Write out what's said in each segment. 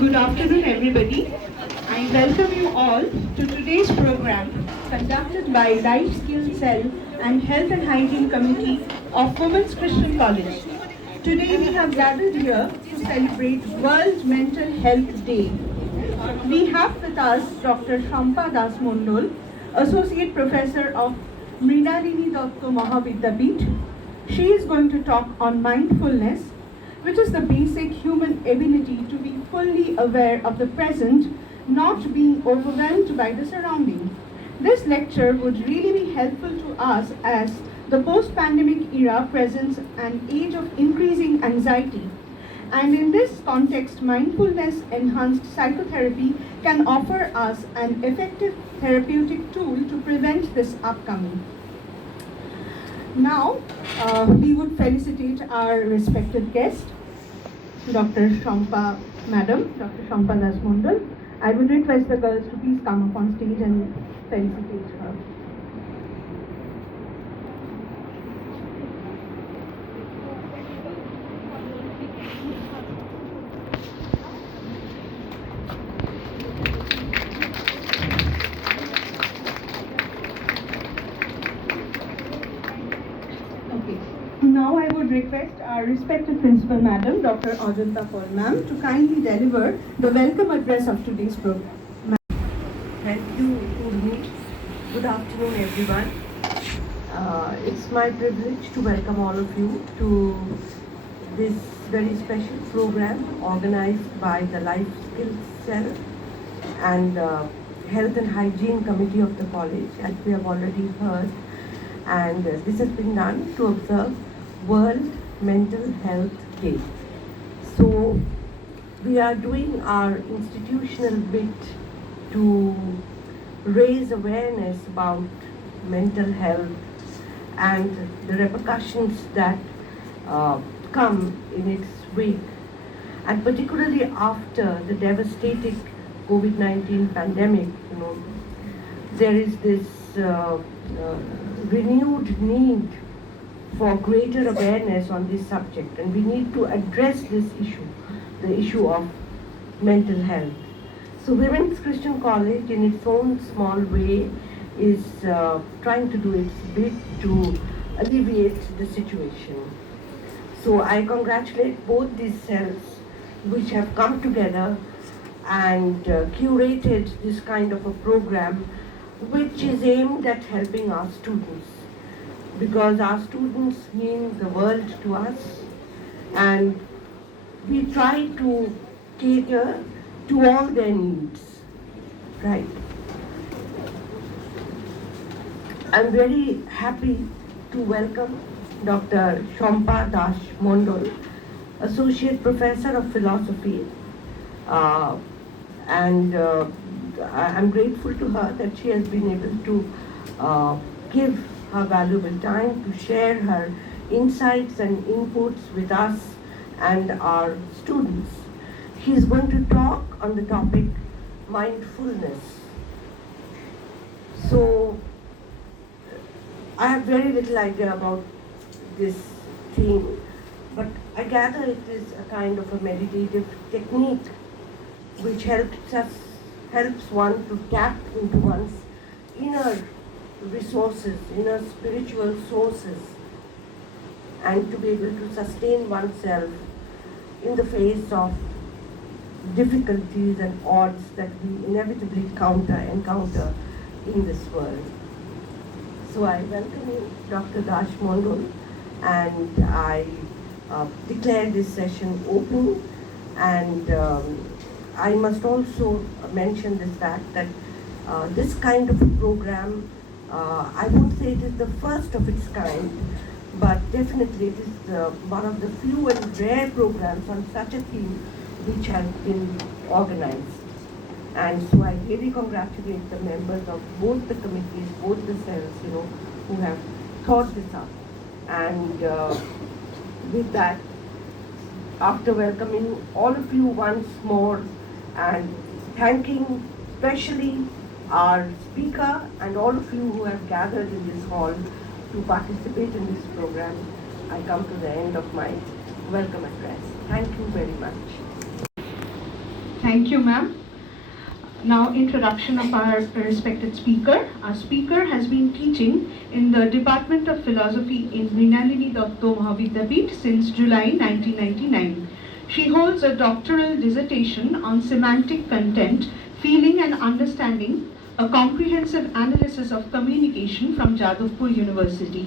Good afternoon, everybody. I welcome you all to today's program conducted by Life Skill Cell and Health and Hygiene Committee of Women's Christian College. Today we have gathered here to celebrate World Mental Health Day. We have with us Dr. Shampa Das Mondol, Associate Professor of Mrinalini Dotto Mahavidyapith. She is going to talk on mindfulness, which is the basic human ability to be fully aware of the present, not being overwhelmed by the surrounding. This lecture would really be helpful to us as the post-pandemic era presents an age of increasing anxiety. And in this context, mindfulness-enhanced psychotherapy can offer us an effective therapeutic tool to prevent this upcoming. Now, we would felicitate our respected guest, Dr. Shampa Madam, Dr. Shampa Das Mondol. I would request the girls to please come up on stage and felicitate her. Now I would request our respected Principal Madam, Dr. Ajanta Paul Ma'am, to kindly deliver the welcome address of today's program. Thank you, Urmi. Good afternoon, everyone. It's my privilege to welcome all of you to this very special program organized by the Life Skills Cell and Health and Hygiene Committee of the college, as we have already heard. And this has been done to observe World Mental Health Day. So we are doing our institutional bit to raise awareness about mental health and the repercussions that come in its wake, and particularly after the devastating COVID-19 pandemic. There is this renewed need for greater awareness on this subject, and we need to address this issue, the issue of mental health. So Women's Christian College, in its own small way, is trying to do its bit to alleviate the situation. So I congratulate both these cells which have come together and curated this kind of a program which is aimed at helping our students, because our students mean the world to us, and we try to cater to all their needs, right? I'm very happy to welcome Dr. Shampa Das Mondol, Associate Professor of Philosophy, and I'm grateful to her that she has been able to give her valuable time to share her insights and inputs with us and our students. She is going to talk on the topic mindfulness. So I have very little idea about this theme, but I gather it is a kind of a meditative technique which helps one to tap into one's inner resources, inner spiritual sources, and to be able to sustain oneself in the face of difficulties and odds that we inevitably encounter in this world. So I welcome you, Dr. Das Mondol, and I declare this session open. And I must also mention this fact that this kind of a program, I won't say it is the first of its kind, but definitely it is one of the few and rare programs on such a theme which has been organized. And so I really congratulate the members of both the committees, both the cells, who have thought this up. And with that, after welcoming all of you once more and thanking especially our speaker and all of you who have gathered in this hall to participate in this program, I come to the end of my welcome address. Thank you very much. Thank you, ma'am. Now, introduction of our respected speaker. Our speaker has been teaching in the Department of Philosophy in Mrinalini Datta Mahavidyapith since July 1999. She holds a doctoral dissertation on semantic content, feeling and understanding, a comprehensive analysis of communication from Jadavpur University.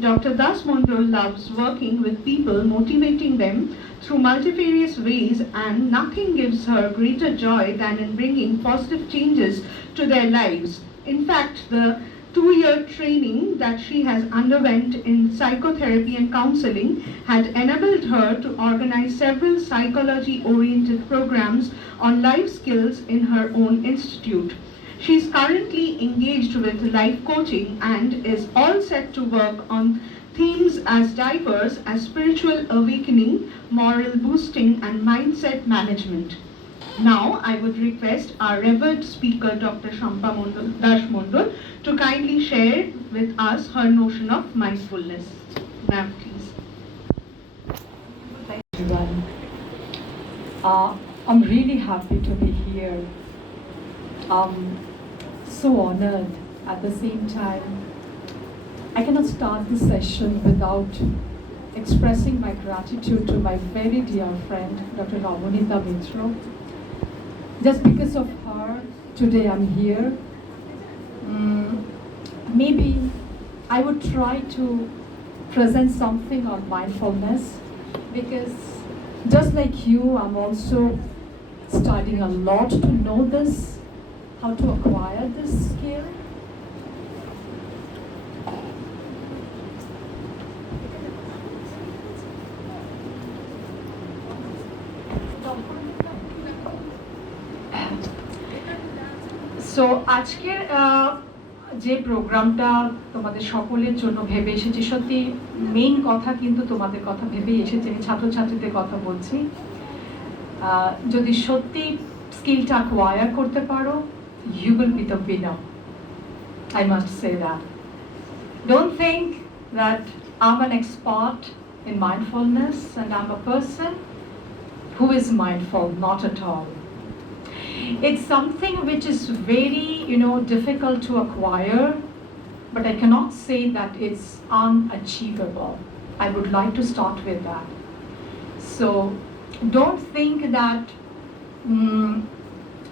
Dr. Das Mondol loves working with people, motivating them through multifarious ways, and nothing gives her greater joy than in bringing positive changes to their lives. In fact, the 2-year training that she has underwent in psychotherapy and counseling had enabled her to organize several psychology-oriented programs on life skills in her own institute. She is currently engaged with life coaching and is all set to work on themes as diverse as spiritual awakening, moral boosting, and mindset management. Now, I would request our revered speaker, Dr. Shampa Dash Mondol, to kindly share with us her notion of mindfulness. Ma'am, please. Thank you, everyone. I'm really happy to be here. I'm so honored. At the same time, I cannot start this session without expressing my gratitude to my very dear friend, Dr. Ramonita Mitra. Just because of her, today I'm here. Maybe I would try to present something on mindfulness, because just like you, I'm also studying a lot to know this, how to acquire this skill. So আজকের যে প্রোগ্রামটা তোমাদের সকলের জন্য ভেবে এসেছি, সত্যি main কথা কিন্তু তোমাদের কথা ভেবেই এসেছে। আমি ছাত্রছাত্রীদের কথা বলছি। যদি সত্যি স্কিলটা অ্যাকোয়ার করতে পারো, you will be the winner. I must say that. Don't think that I'm an expert in mindfulness and I'm a person who is mindful, not at all. It's something which is very, difficult to acquire, but I cannot say that it's unachievable. I would like to start with that. So don't think that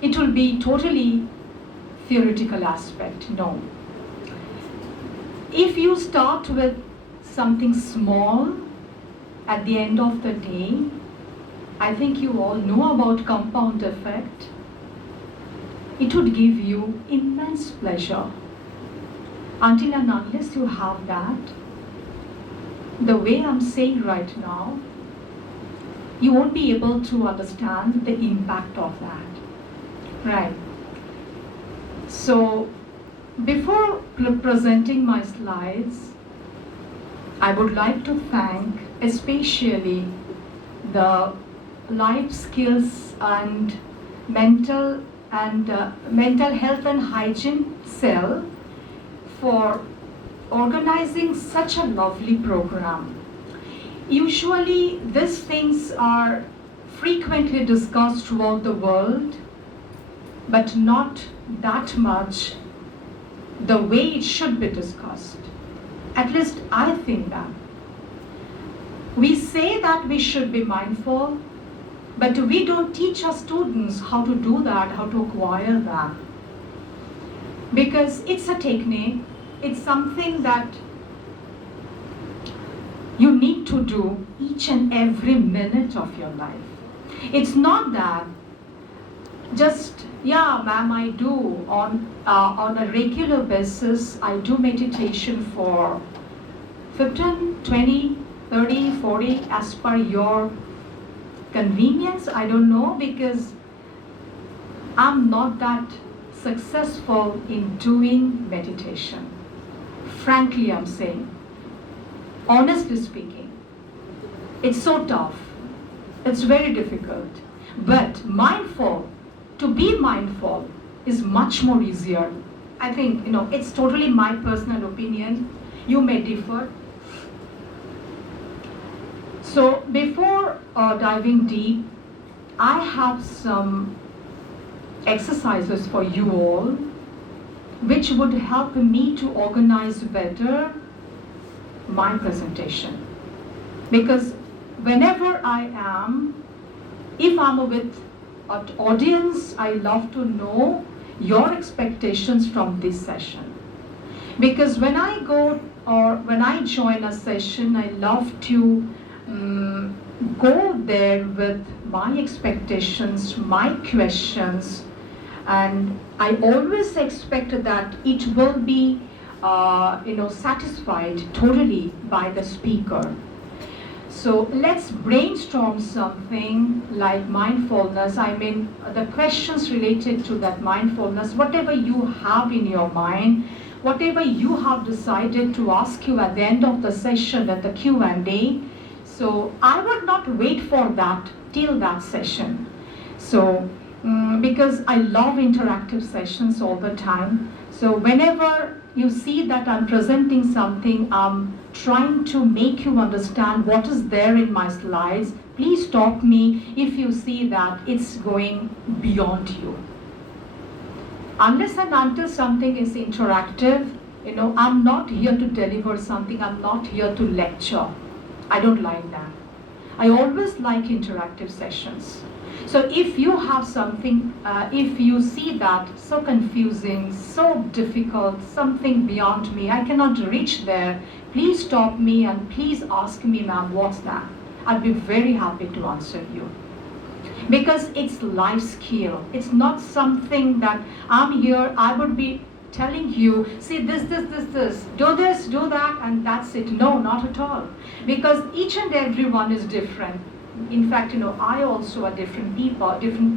it will be totally theoretical aspect. No. If you start with something small at the end of the day, I think you all know about compound effect. It would give you immense pleasure. Until and unless you have that, the way I'm saying right now, you won't be able to understand the impact of that. Right. So, before presenting my slides, I would like to thank especially the life skills and mental health and hygiene cell for organizing such a lovely program. Usually these things are frequently discussed throughout the world, but not that much the way it should be discussed. At least I think that. We say that we should be mindful, but we don't teach our students how to do that, how to acquire that. Because it's a technique, it's something that you need to do each and every minute of your life. It's not that just, yeah, ma'am, I do on a regular basis, I do meditation for 15, 20, 30, 40, as per your convenience. I don't know, because I'm not that successful in doing meditation. Frankly, I'm saying, honestly speaking, it's so tough. It's very difficult. But to be mindful is much more easier. I think, it's totally my personal opinion. You may differ. So before diving deep, I have some exercises for you all which would help me to organize better my presentation. Because whenever I am, if I'm with an audience, I love to know your expectations from this session. Because when I go or when I join a session, I love to go there with my expectations, my questions, and I always expect that it will be satisfied totally by the speaker. So let's brainstorm something like mindfulness. I mean, the questions related to that mindfulness, whatever you have in your mind, whatever you have decided to ask you at the end of the session at the Q&A. So I would not wait for that till that session. So because I love interactive sessions all the time. So whenever you see that I'm presenting something, I'm trying to make you understand what is there in my slides. Please stop me if you see that it's going beyond you. Unless and until something is interactive, I'm not here to deliver something, I'm not here to lecture. I don't like that. I always like interactive sessions. So if you have something, if you see that so confusing, so difficult, something beyond me, I cannot reach there, please stop me and please ask me, ma'am, what's that? I'll be very happy to answer you. Because it's life skill. It's not something that I'm here, I would be telling you, see this, do this, do that, and that's it. No, not at all. Because each and every one is different. In fact, I also a different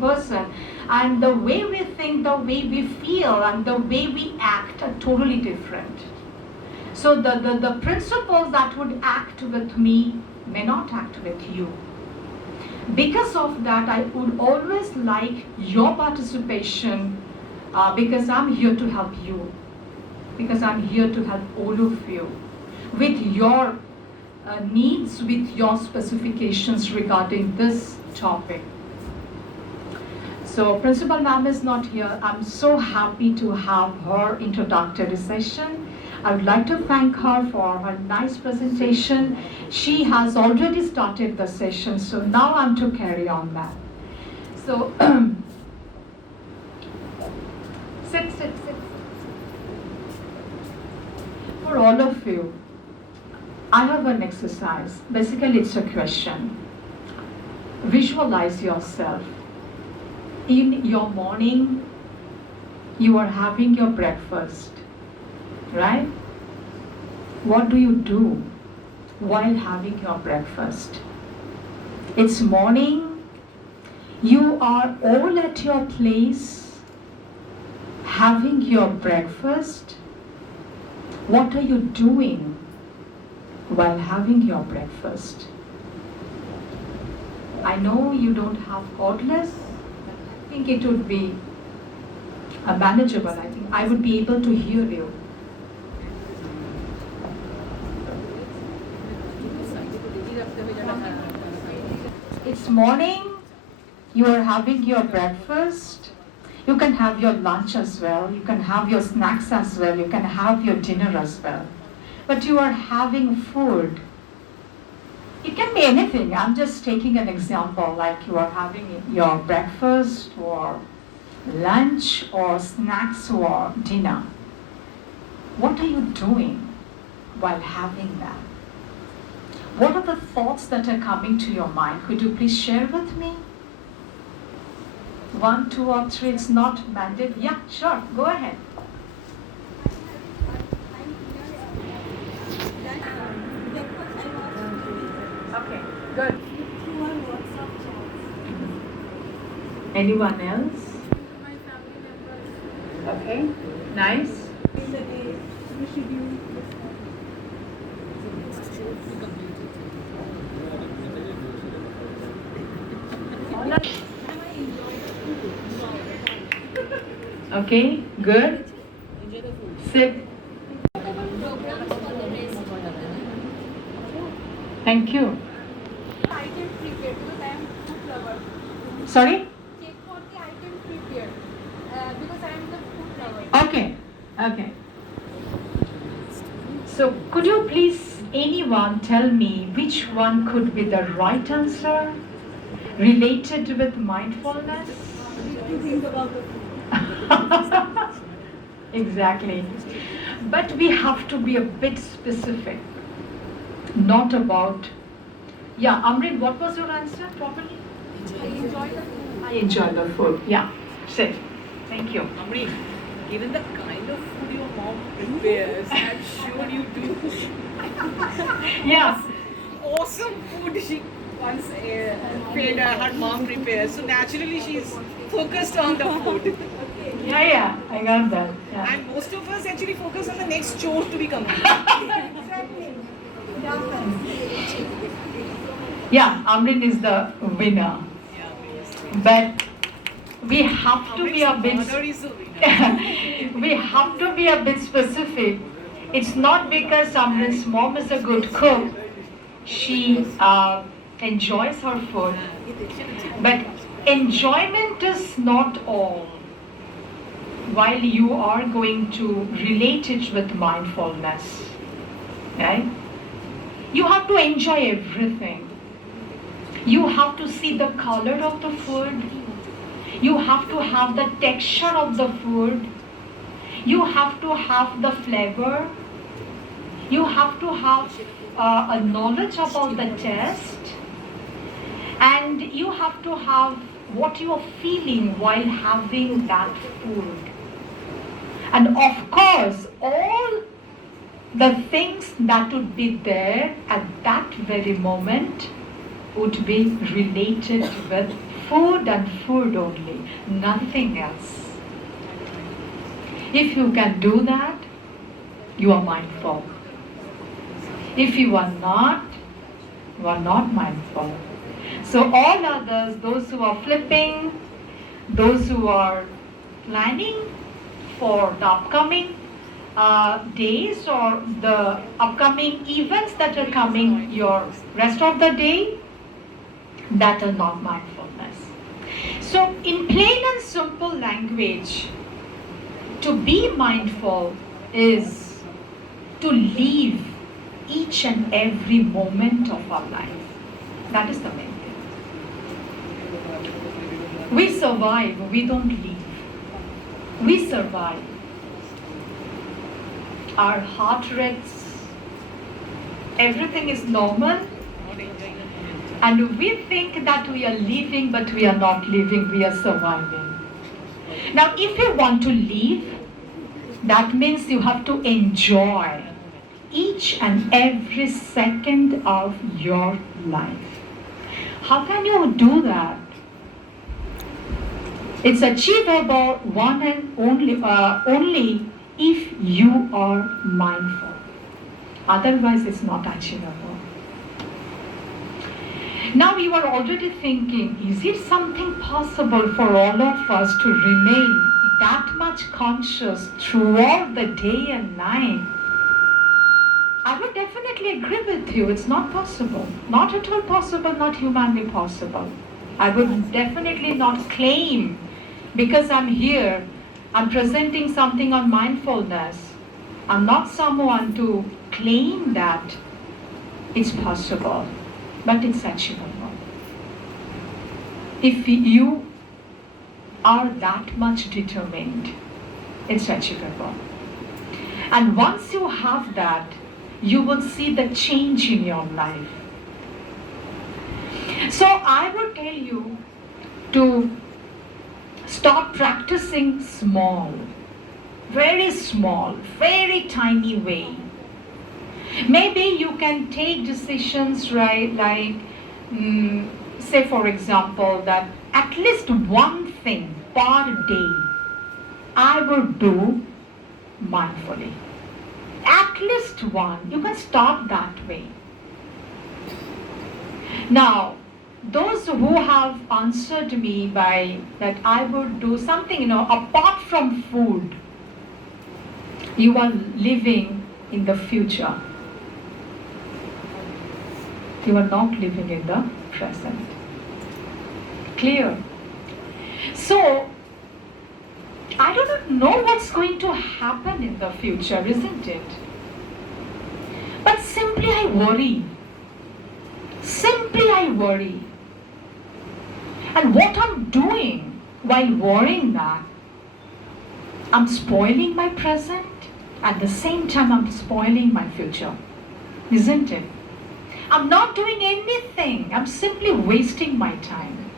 person, and the way we think, the way we feel, and the way we act are totally different. So the principles that would act with me may not act with you. Because of that, I would always like your participation, because I'm here to help you, because I'm here to help all of you with your needs, with your specifications regarding this topic. So Principal Ma'am is not here. I'm so happy to have her introductory session. I would like to thank her for her nice presentation. She has already started the session, so now I'm to carry on, ma'am. So, sit. For all of you, I have an exercise. Basically, it's a question. Visualize yourself. In your morning, you are having your breakfast, right? What do you do while having your breakfast? It's morning, you are all at your place having your breakfast. What are you doing while having your breakfast? I know you don't have cordless. I think it would be manageable. I think I would be able to hear you. It's morning, you are having your breakfast. You can have your lunch as well. You can have your snacks as well. You can have your dinner as well. But you are having food. It can be anything. I'm just taking an example, like you are having your breakfast or lunch or snacks or dinner. What are you doing while having that? What are the thoughts that are coming to your mind? Could you please share with me? 1, 2, or 3, it's not mandatory. Yeah, sure, go ahead. Okay, good. Anyone else? My family members. Okay, nice. In the day, we schedule. Okay, good. Sit. Thank you. I can prepare because I am food lover. Sorry? Check for the item prepared. Because I am the food lover. Okay, okay. So could you please, anyone tell me which one could be the right answer related with mindfulness? You think about the food. Exactly. But we have to be a bit specific. Not about. Yeah, Amrit, what was your answer properly? I enjoy the food. I enjoy the food. Yeah, sit. Thank you. Amri, given the kind of food your mom prepares, I'm sure you do. Yeah. Awesome food she once paid her mom prepares. So naturally she's focused on the food. Yeah, I got that. Yeah. And most of us actually focus on the next chore to be completed. Yeah, Amrit is the winner. But we have to be a bit. Mother is the winner. We have to be a bit specific. It's not because Amrit's mom is a good cook. She enjoys her food. But enjoyment is not all. While you are going to relate it with mindfulness, right? You have to enjoy everything. You have to see the color of the food. You have to have the texture of the food. You have to have the flavor. You have to have a knowledge about the taste. And you have to have what you are feeling while having that food. And of course, all the things that would be there at that very moment would be related with food and food only, nothing else. If you can do that, you are mindful. If you are not mindful. So all others, those who are flipping, those who are planning for the upcoming days or the upcoming events that are coming your rest of the day, that are not mindfulness. So in plain and simple language, to be mindful is to live each and every moment of our life. That is the main thing. We survive, we don't live. We survive. Our heart rates, everything is normal. And we think that we are living, but we are not living, we are surviving. Now, if you want to live, that means you have to enjoy each and every second of your life. How can you do that? It's achievable one and only if you are mindful. Otherwise, it's not achievable. Now you are already thinking, is it something possible for all of us to remain that much conscious throughout the day and night? I would definitely agree with you. It's not possible. Not at all possible, not humanly possible. I would definitely not claim, because I'm here, I'm presenting something on mindfulness. I'm not someone to claim that it's possible, but it's achievable. If you are that much determined, it's achievable. And once you have that, you will see the change in your life. So I would tell you to start practicing small, very tiny way. Maybe you can take decisions, right, like say for example that at least one thing per day I will do mindfully. At least one. You can start that way. Now, those who have answered me by that I would do something, apart from food, you are living in the future. You are not living in the present. Clear? So, I do not know what's going to happen in the future, isn't it? But simply I worry. Simply I worry. And what I'm doing while worrying that, I'm spoiling my present, at the same time I'm spoiling my future, isn't it? I'm not doing anything, I'm simply wasting my time.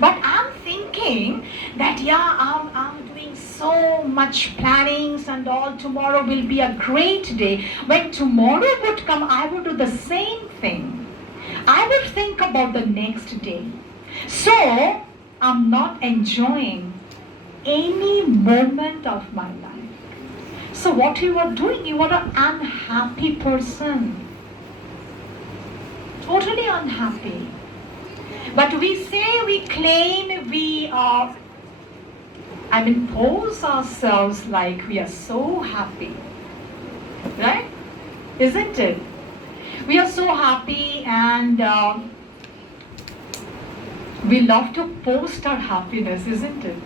But I'm thinking that I'm doing so much plannings and all, tomorrow will be a great day. When tomorrow would come, I would do the same thing. I will think about the next day. So, I'm not enjoying any moment of my life. So what you are doing, you are an unhappy person. Totally unhappy. But we say, we claim, we pose ourselves like we are so happy. Right? Isn't it? We are so happy and we love to post our happiness, isn't it?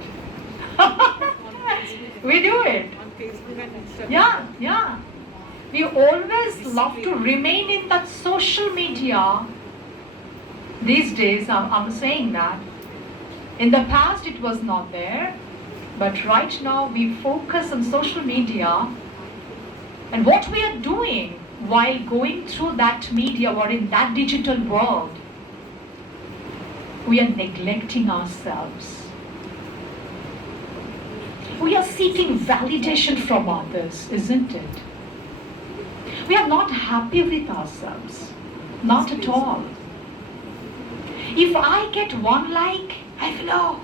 We do it. On Facebook and Instagram. Yeah. We always love to remain in that social media. These days, I'm saying that. In the past, it was not there. But right now, we focus on social media. And what we are doing while going through that media or in that digital world, we are neglecting ourselves. We are seeking validation from others, isn't it? We are not happy with ourselves. Not at all. If I get one like, I feel, oh,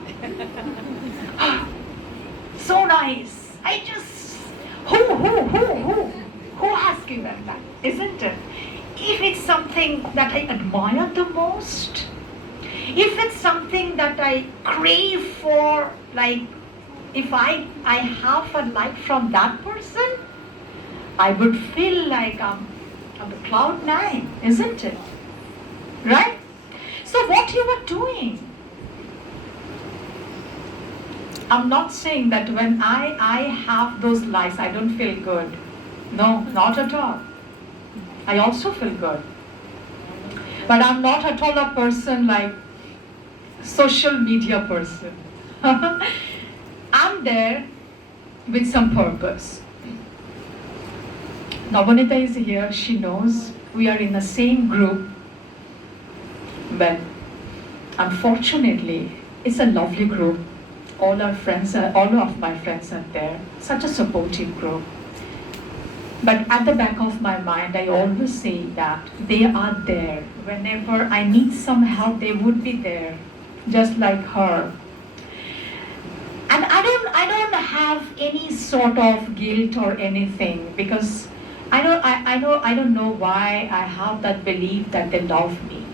so nice. I just, who has given that, isn't it? If it's something that I admire the most, if it's something that I crave for, like, if I have a like from that person, I would feel like I'm on the cloud nine, isn't it? Right? So what you are doing? I'm not saying that when I have those likes, I don't feel good. No, not at all. I also feel good. But I'm not at all a person like social media person. I'm there with some purpose. Navanita is here, she knows we are in the same group. But unfortunately, it's a lovely group. All of my friends are there. Such a supportive group. But at the back of my mind, I always say that they are there. Whenever I need some help, they would be there, just like her. And I don't have any sort of guilt or anything, because I don't know why I have that belief that they love me.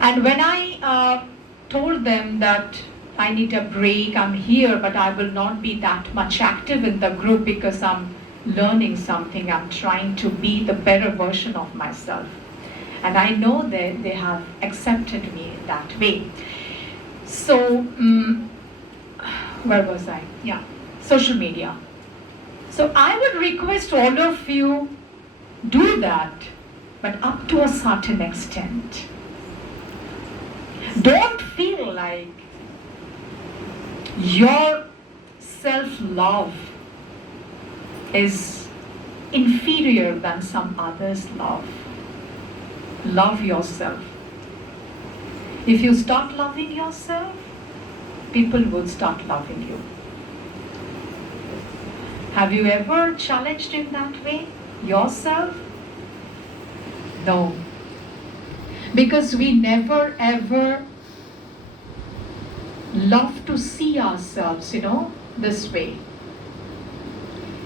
And when I told them that I need a break, I'm here, but I will not be that much active in the group because I'm learning something, I'm trying to be the better version of myself. And I know that they have accepted me that way. So, where was I? Yeah, social media. So I would request all of you, do that, but up to a certain extent. Don't feel like your self-love is inferior than some others' love. Love yourself. If you start loving yourself, people would start loving you. Have you ever challenged in that way yourself? No. Because we never ever love to see ourselves, this way.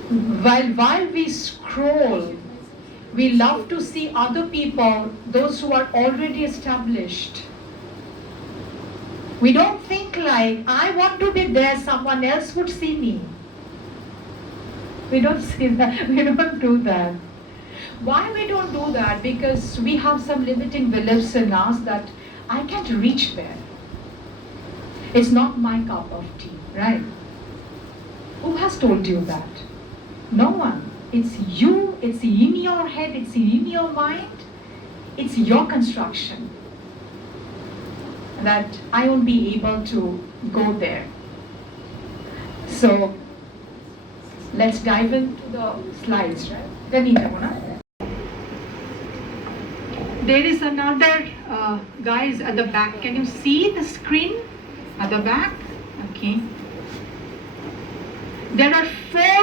While we scroll, we love to see other people, those who are already established. We don't think like, I want to be there, someone else would see me. We don't see that, we don't do that. Why we don't do that? Because we have some limiting beliefs in us that I can't reach there. It's not my cup of tea, right? Who has told you that? No one. It's you, it's in your head, it's in your mind, it's your construction. That I won't be able to go there. So let's dive into the slides, right? There is another guys at the back. Can you see the screen at the back? Okay. There are four,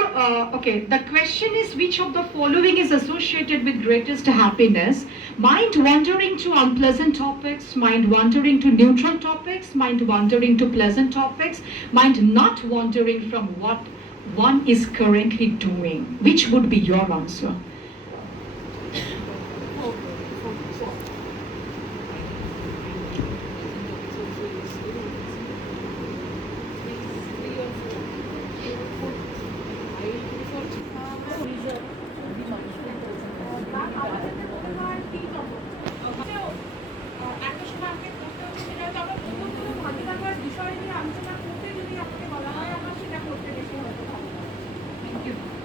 okay, the question is which of the following is associated with greatest happiness? Mind wandering to unpleasant topics, mind wandering to neutral topics, mind wandering to pleasant topics, mind not wandering from what one is currently doing. Which would be your answer?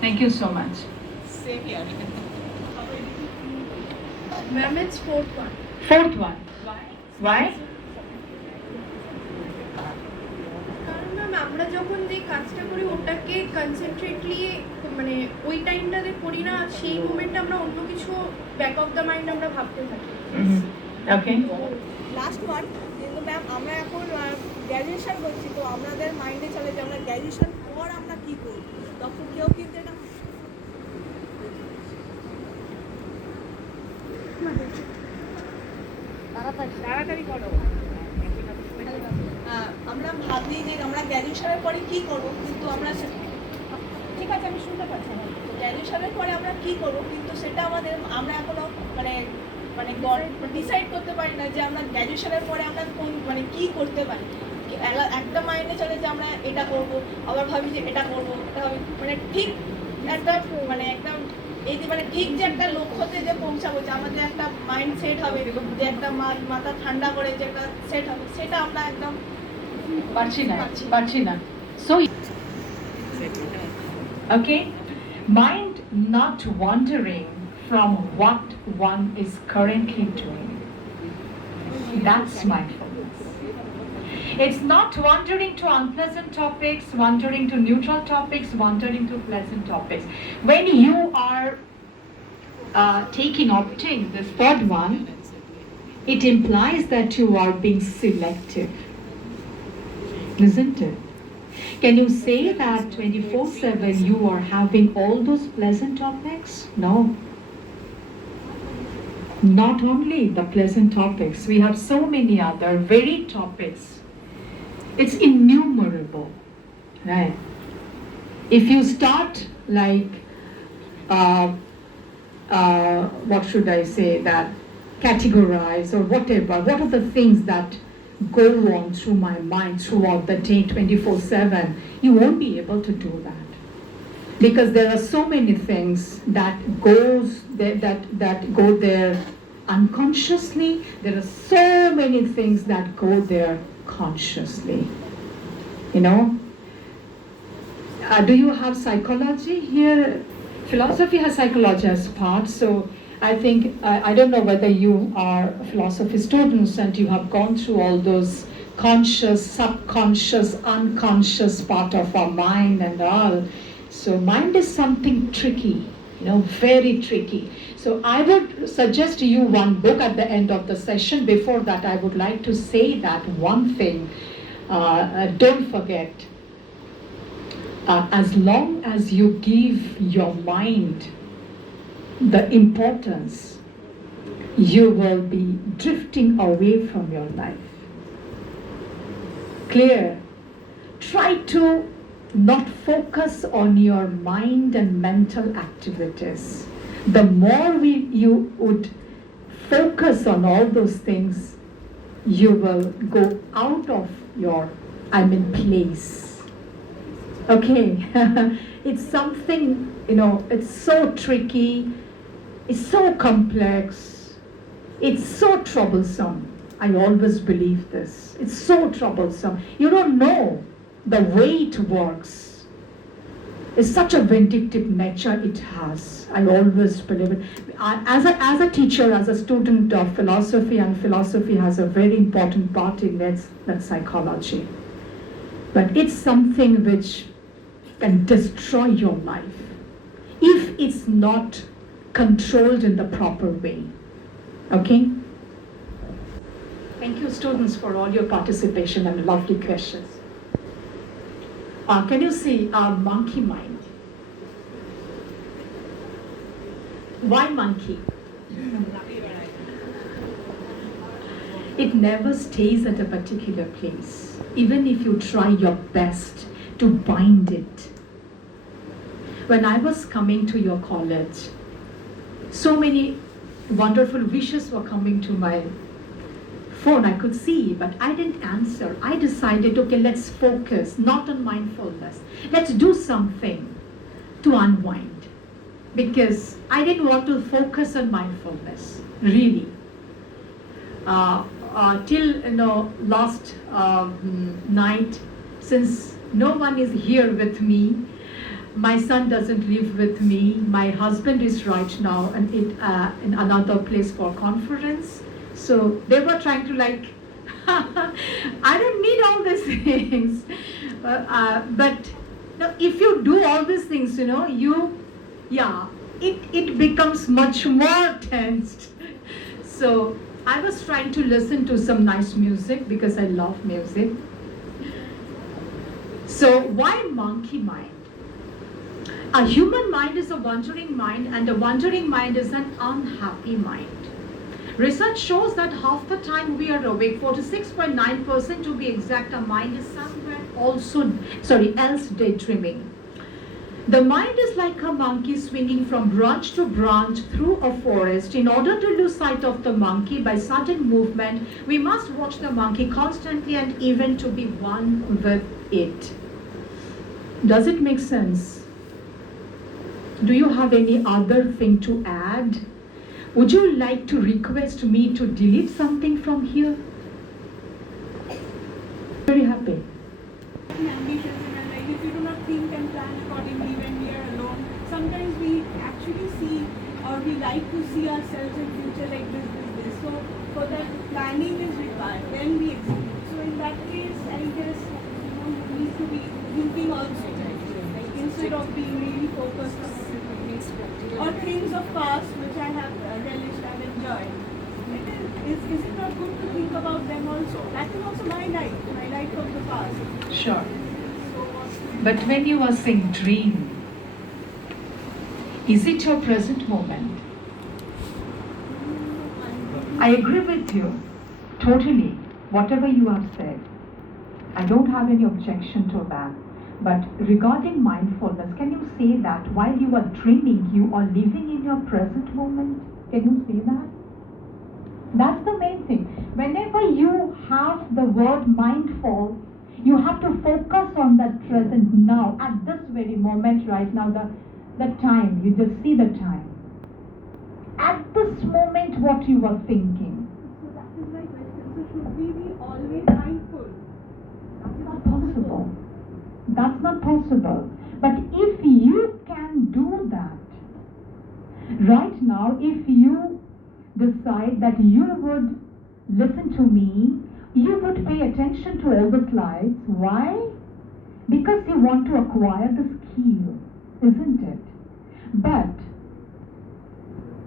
Thank you so much. Same here. Ma'am, it's fourth one. Fourth one. Why? কারণ ma'am আমরা যখন যে কাজটা করি ওটাকে কনসেন্ট্রেটলি মানে ওই টাইমটাতে করি না, সেই মোমেন্টে আমরা অন্য কিছু ব্যাক অফ দ্য মাইন্ড আমরা ভাবতে থাকি। ওকে। লাস্ট ওয়ান কিন্তু ম্যাম আমরা এখন গ্র্যাজুয়েশন করছি, তো আমাদের মাইন্ডে চলে যে আমরা গ্র্যাজুয়েশন পর আমরা কী করব, তখন কেউ কিন্তু এটা তাড়াতাড়ি করো। আমরা ভাবি যে আমরা গ্র্যাজুয়েশনের পরে কী করব, কিন্তু আমরা ঠিক আছে আমি শুনতে পাচ্ছি না, গ্র্যাজুয়েশনের পরে আমরা কী করব কিন্তু সেটা আমাদের আমরা এখনও মানে মানে ডিসাইড করতে পারি না যে আমরা গ্র্যাজুয়েশনের পরে আমরা কোন মানে কী করতে পারি। একটা মাইন্ডে চলে যে আমরা এটা করব, আবার ভাবি যে এটা করব, এটা ভাবি মানে ঠিক একটা মানে একটা এই যে মানে ঠিক যে একটা লক্ষ্যতে যে পৌঁছাবো, যে আমাদের একটা মাইন্ড সেট হবে, যে একটা মাথা ঠান্ডা করে যে একটা সেট হবে, সেটা আমরা একদম পারছি না। So, okay, mind not wandering from what one is currently doing. That's mindfulness. It's not wandering to unpleasant topics, wandering to neutral topics, wandering to pleasant topics. When you are opting the third one, it implies that you are being selective, isn't it? Can you say that 24/7 you are having all those pleasant topics? No. Not only the pleasant topics, we have so many other varied topics. It's innumerable, right? If you start like, what should I say, that categorize or whatever, what are the things that go on through my mind throughout the day 24/7, you won't be able to do that. Because there are so many things that go there unconsciously. There are so many things that go there consciously. You know? Do you have psychology here? Philosophy has psychology as part, so I think, I don't know whether you are philosophy students and you have gone through all those conscious, subconscious, unconscious part of our mind and all. So mind is something tricky, you know, very tricky. So I would suggest to you one book at the end of the session. Before that, I would like to say that one thing, don't forget, as long as you give your mind the importance, you will be drifting away from your life. Clear? Try to not focus on your mind and mental activities. The more you would focus on all those things, you will go out of your, place. Okay? It's something, you know, it's so tricky, it's so complex, it's so troublesome. I always believe this. It's so troublesome. You don't know the way it works. It's such a vindictive nature it has. I always believe it. As a teacher, as a student of philosophy, and philosophy has a very important part in it, that's psychology. But it's something which can destroy your life if it's not controlled in the proper way. Okay? Thank you, students, for all your participation and lovely questions. Can you see monkey mind? Why monkey? It never stays at a particular place, even if you try your best to bind it. When I was coming to your college, so many wonderful wishes were coming to my phone. I could see, but I didn't answer. I decided, okay, let's focus, not on mindfulness. Let's do something to unwind, because I didn't want to focus on mindfulness, really. Till last night, since no one is here with me, my son doesn't live with me, my husband is right now in another place for conference. So they were trying to I don't need all these things. But if you do all these things, it becomes much more tensed. So I was trying to listen to some nice music because I love music. So why monkey mind? A human mind is a wandering mind, and a wandering mind is an unhappy mind. Research shows that half the time we are awake, 46.9% to be exact, our mind is somewhere else daydreaming. The mind is like a monkey swinging from branch to branch through a forest. In order to lose sight of the monkey by sudden movement, we must watch the monkey constantly and even to be one with it. Does it make sense? Do you have any other thing to add? Would you like to request me to delete something from here? Very happy. Ambitious and if you do not think and plan accordingly when we are alone, sometimes we actually see or we like to see ourselves in future like this. So for that planning is required, then we execute. So in that case, I guess you need to be thinking also, like instead of being really focused on or things of past which I have relished and enjoyed. Is it not good to think about them also? That is also my life of the past. Sure. But when you are saying dream, is it your present moment? I agree with you, totally, whatever you have said. I don't have any objection to that. But regarding mindfulness, can you say that while you are dreaming, you are living in your present moment? Can you say that? That's the main thing. Whenever you have the word mindful, you have to focus on that present now, at this very moment right now, the time, you just see the time. At this moment, what you are thinking. So that is my question. So should we be always mindful? That's not possible. That's not possible. But if you can do that, right now, if you decide that you would listen to me, you would pay attention to all the slides. Why? Because you want to acquire the skill, isn't it? But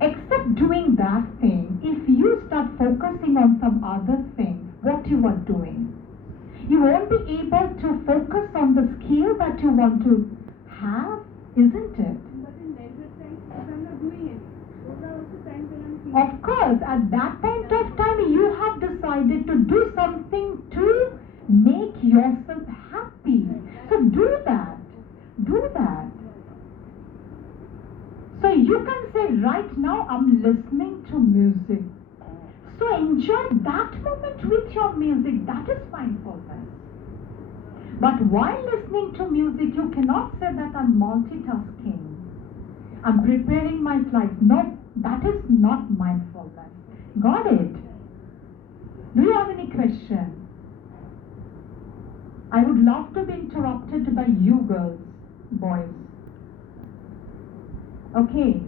except doing that thing, if you start focusing on some other thing, what you are doing, you won't be able to focus on the skill that you want to have, isn't it? But in leisure time, I'm not doing it. Those are also times when I'm thinking. Of course, at that point of time, you have decided to do something to make yourself happy. So do that. Do that. So you can say, right now, I'm listening to music. So enjoy that moment with your music. That is mindfulness. But while listening to music, you cannot say that I'm multitasking. I'm preparing my slides. No, that is not mindfulness. Got it? Do you have any question? I would love to be interrupted by you girls, boys. Okay.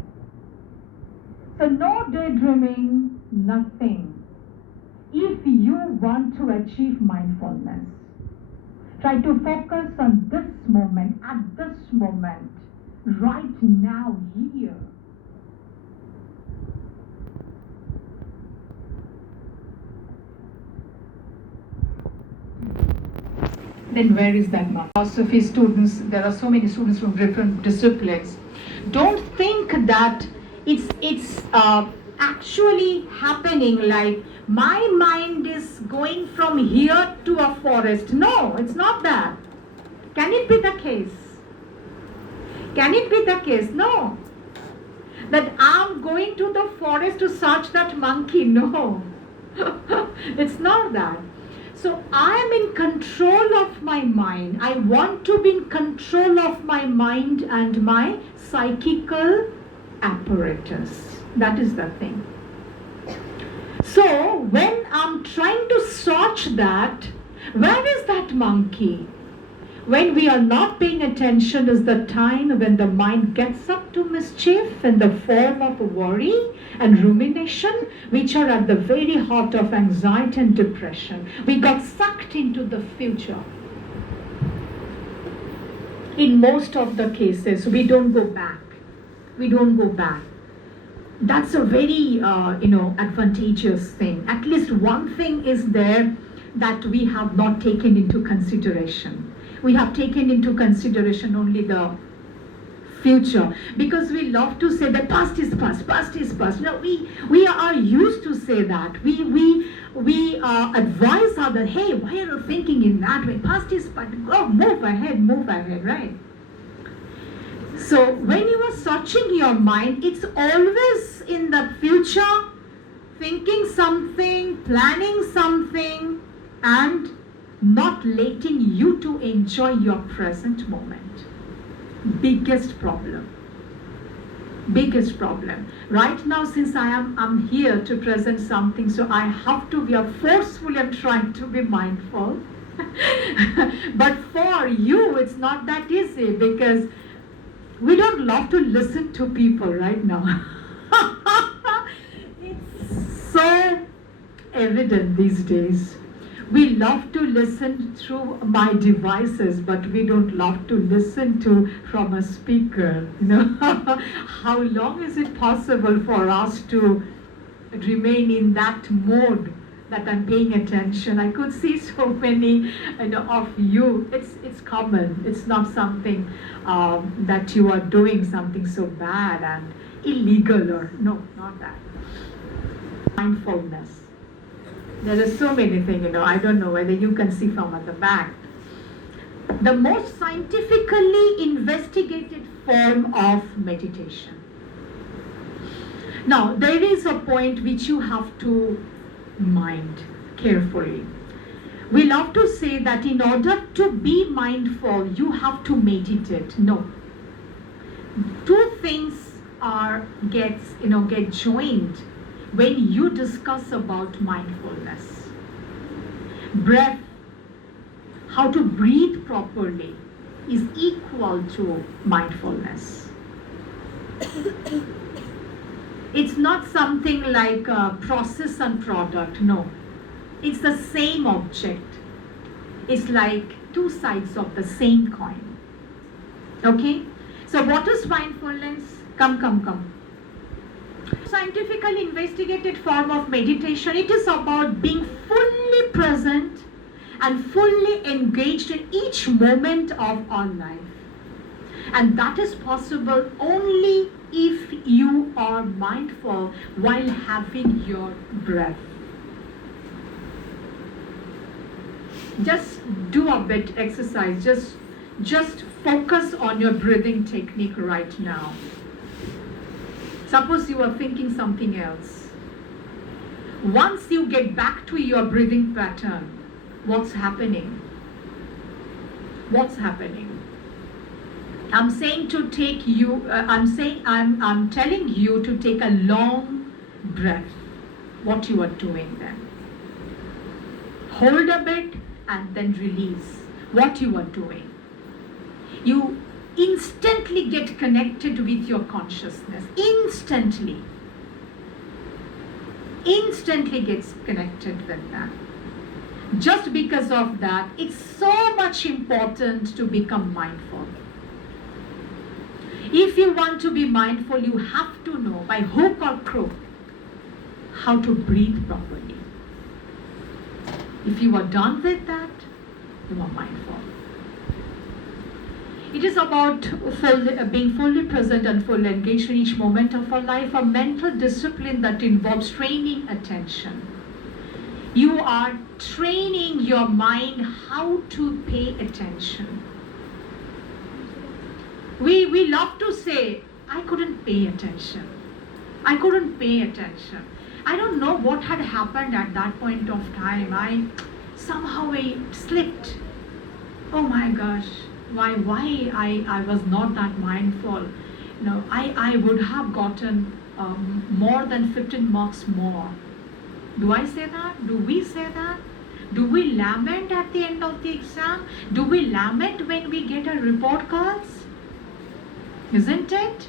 So no daydreaming, nothing. If you want to achieve mindfulness, try to focus on this moment, at this moment, right now, here. Then where is that mark? Philosophy students, there are so many students from different disciplines. Don't think that it's actually happening like my mind is going from here to a forest. No, it's not that. Can it be the case? Can it be the case? No. That I'm going to the forest to search that monkey. No. It's not that. So I am in control of my mind. I want to be in control of my mind and my psychical apparatus. That is the thing. So when I'm trying to search that, where is that monkey? When we are not paying attention is the time when the mind gets up to mischief in the form of worry and rumination, which are at the very heart of anxiety and depression. We got sucked into the future. In most of the cases, we don't go back. We don't go back. That's a very, advantageous thing. At least one thing is there that we have not taken into consideration. We have taken into consideration only the future, because we love to say that past is past, past is past. No, we are used to say that. We advise others, hey, why are you thinking in that way? Past is past. Go, move ahead, right? So when you are searching your mind, it's always in the future, thinking something, planning something, and not letting you to enjoy your present moment. Biggest problem. Right now, since I'm here to present something, so I have to be forcefully and trying to be mindful. But for you, it's not that easy, because we don't love to listen to people right now. It's so evident these days. We love to listen through my devices, but we don't love to listen to from a speaker. How long is it possible for us to remain in that mode that I'm paying attention? I could see so many of you. It's common. It's not something that you are doing something so bad and illegal, or no, not that. Mindfulness. There are so many things, I don't know whether you can see from at the back. The most scientifically investigated form of meditation. Now, there is a point which you have to mind carefully. We love to say that in order to be mindful, you have to meditate. No. Two things get joined when you discuss about mindfulness. Breath, how to breathe properly, is equal to mindfulness. It's not something like a process and product, no. It's the same object. It's like two sides of the same coin. Okay? So what is mindfulness? Come. Scientifically investigated form of meditation. It is about being fully present and fully engaged in each moment of our life. And that is possible only if you are mindful while having your breath. Just do a bit exercise. Just focus on your breathing technique right now. Suppose you are thinking something else. Once you get back to your breathing pattern, what's happening? I'm saying to take you. I'm telling you to take a long breath. What you are doing then? hold a bit, and then release what you are doing. You instantly get connected with your consciousness. Instantly gets connected with that. Just because of that, it's so much important to become mindful. If you want to be mindful, you have to know by hook or crook how to breathe properly. If you are done with that, you are mindful. It is about being fully present and fully engaged in each moment of our life, a mental discipline that involves training attention. You are training your mind how to pay attention. We love to say, I couldn't pay attention. I couldn't pay attention. I don't know what had happened at that point of time. I slipped. Oh my gosh, why I was not that mindful. I would have gotten more than 15 marks more. Do I say that? Do we say that? Do we lament at the end of the exam? Do we lament when we get our report cards? Isn't it?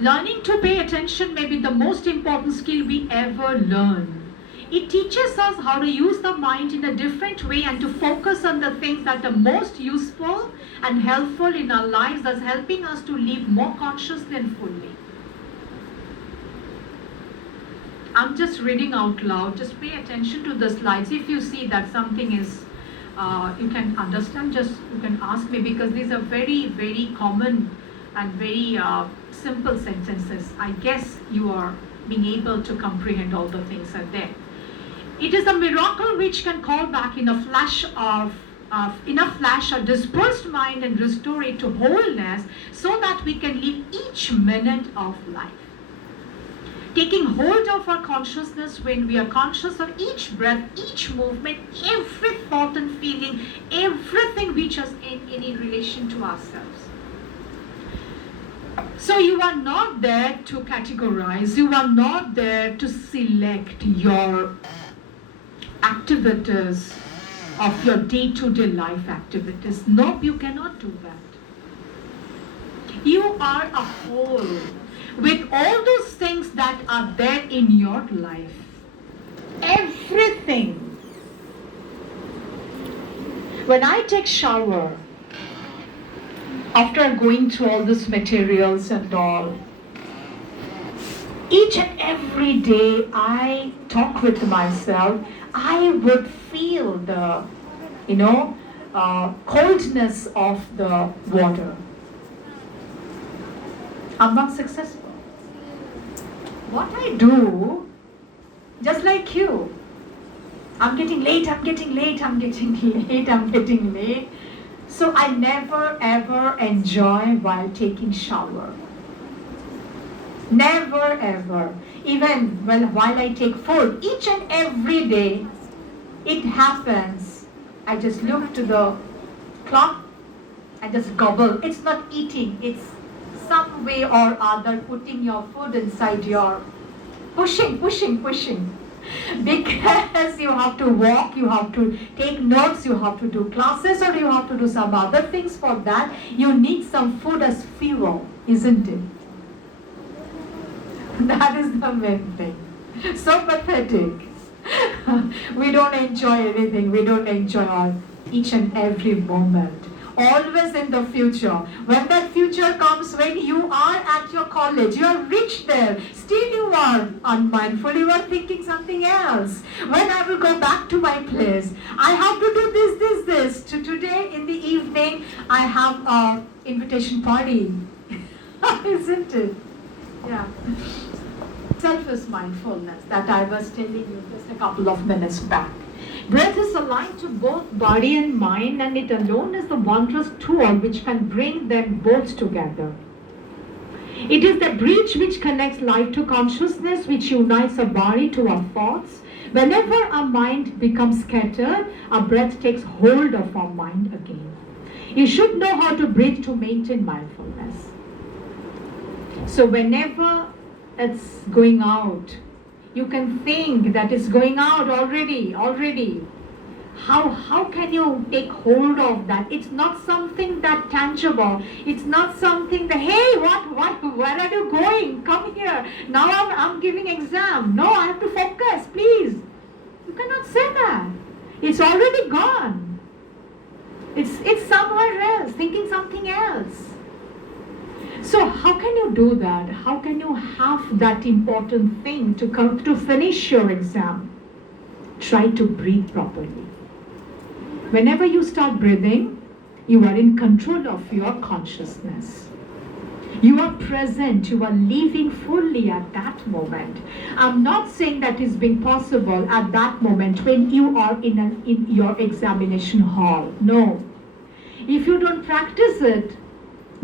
Learning to pay attention may be the most important skill we ever learn. It teaches us how to use the mind in a different way and to focus on the things that are most useful and helpful in our lives, thus helping us to live more consciously and fully. I'm just reading out loud. Just pay attention to the slides. If you see that something is, you can understand, you can ask me, because these are very, very common and very simple sentences. I guess you are being able to comprehend all the things are there. It is a miracle which can call back in a flash a dispersed mind and restore it to wholeness, so that we can live each minute of life. Taking hold of our consciousness when we are conscious of each breath, each movement, every thought and feeling, everything which is in any relation to ourselves. So you are not there to categorize, you are not there to select your activities of your day-to-day life activities. No, you cannot do that. You are a whole with all those things that are there in your life. Everything. When I take shower, after going through all these materials and all, each and every day I talk with myself, I would feel the, coldness of the water. I'm not successful. What I do, just like you, I'm getting late. So I never ever enjoy while taking shower. Never ever. Even while I take food, each and every day, it happens. I just look to the clock and just gobble. It's not eating, it's some way or other putting your food inside your pushing. Because you have to walk, you have to take notes, you have to do classes, or you have to do some other things. For that, you need some food as fuel, isn't it? That is the main thing. So pathetic. We don't enjoy anything. We don't enjoy each and every moment. Always in the future. When that future comes, when you are at your college, you are reached there, still you are unmindful, you are thinking something else. When I will go back to my place, I have to do this. Today in the evening, I have an invitation party. Isn't it? Yeah. Self is mindfulness that I was telling you just a couple of minutes back. Breath is aligned to both body and mind, and it alone is the wondrous tool which can bring them both together. It is the bridge which connects life to consciousness, which unites our body to our thoughts. Whenever our mind becomes scattered, our breath takes hold of our mind again. You should know how to breathe to maintain mindfulness. So whenever it's going out, You can think that it's going out already. How can you take hold of that? It's not something that tangible. It's not something that, hey, where are you going? Come here. Now I'm giving exam. No, I have to focus, please. You cannot say that. It's already gone. It's somewhere else, thinking something else. So how can you do that? How can you have that important thing to finish your exam? Try to breathe properly. Whenever you start breathing, you are in control of your consciousness. You are present, you are living fully at that moment. I'm not saying that is being possible at that moment when you are in your examination hall. No. If you don't practice it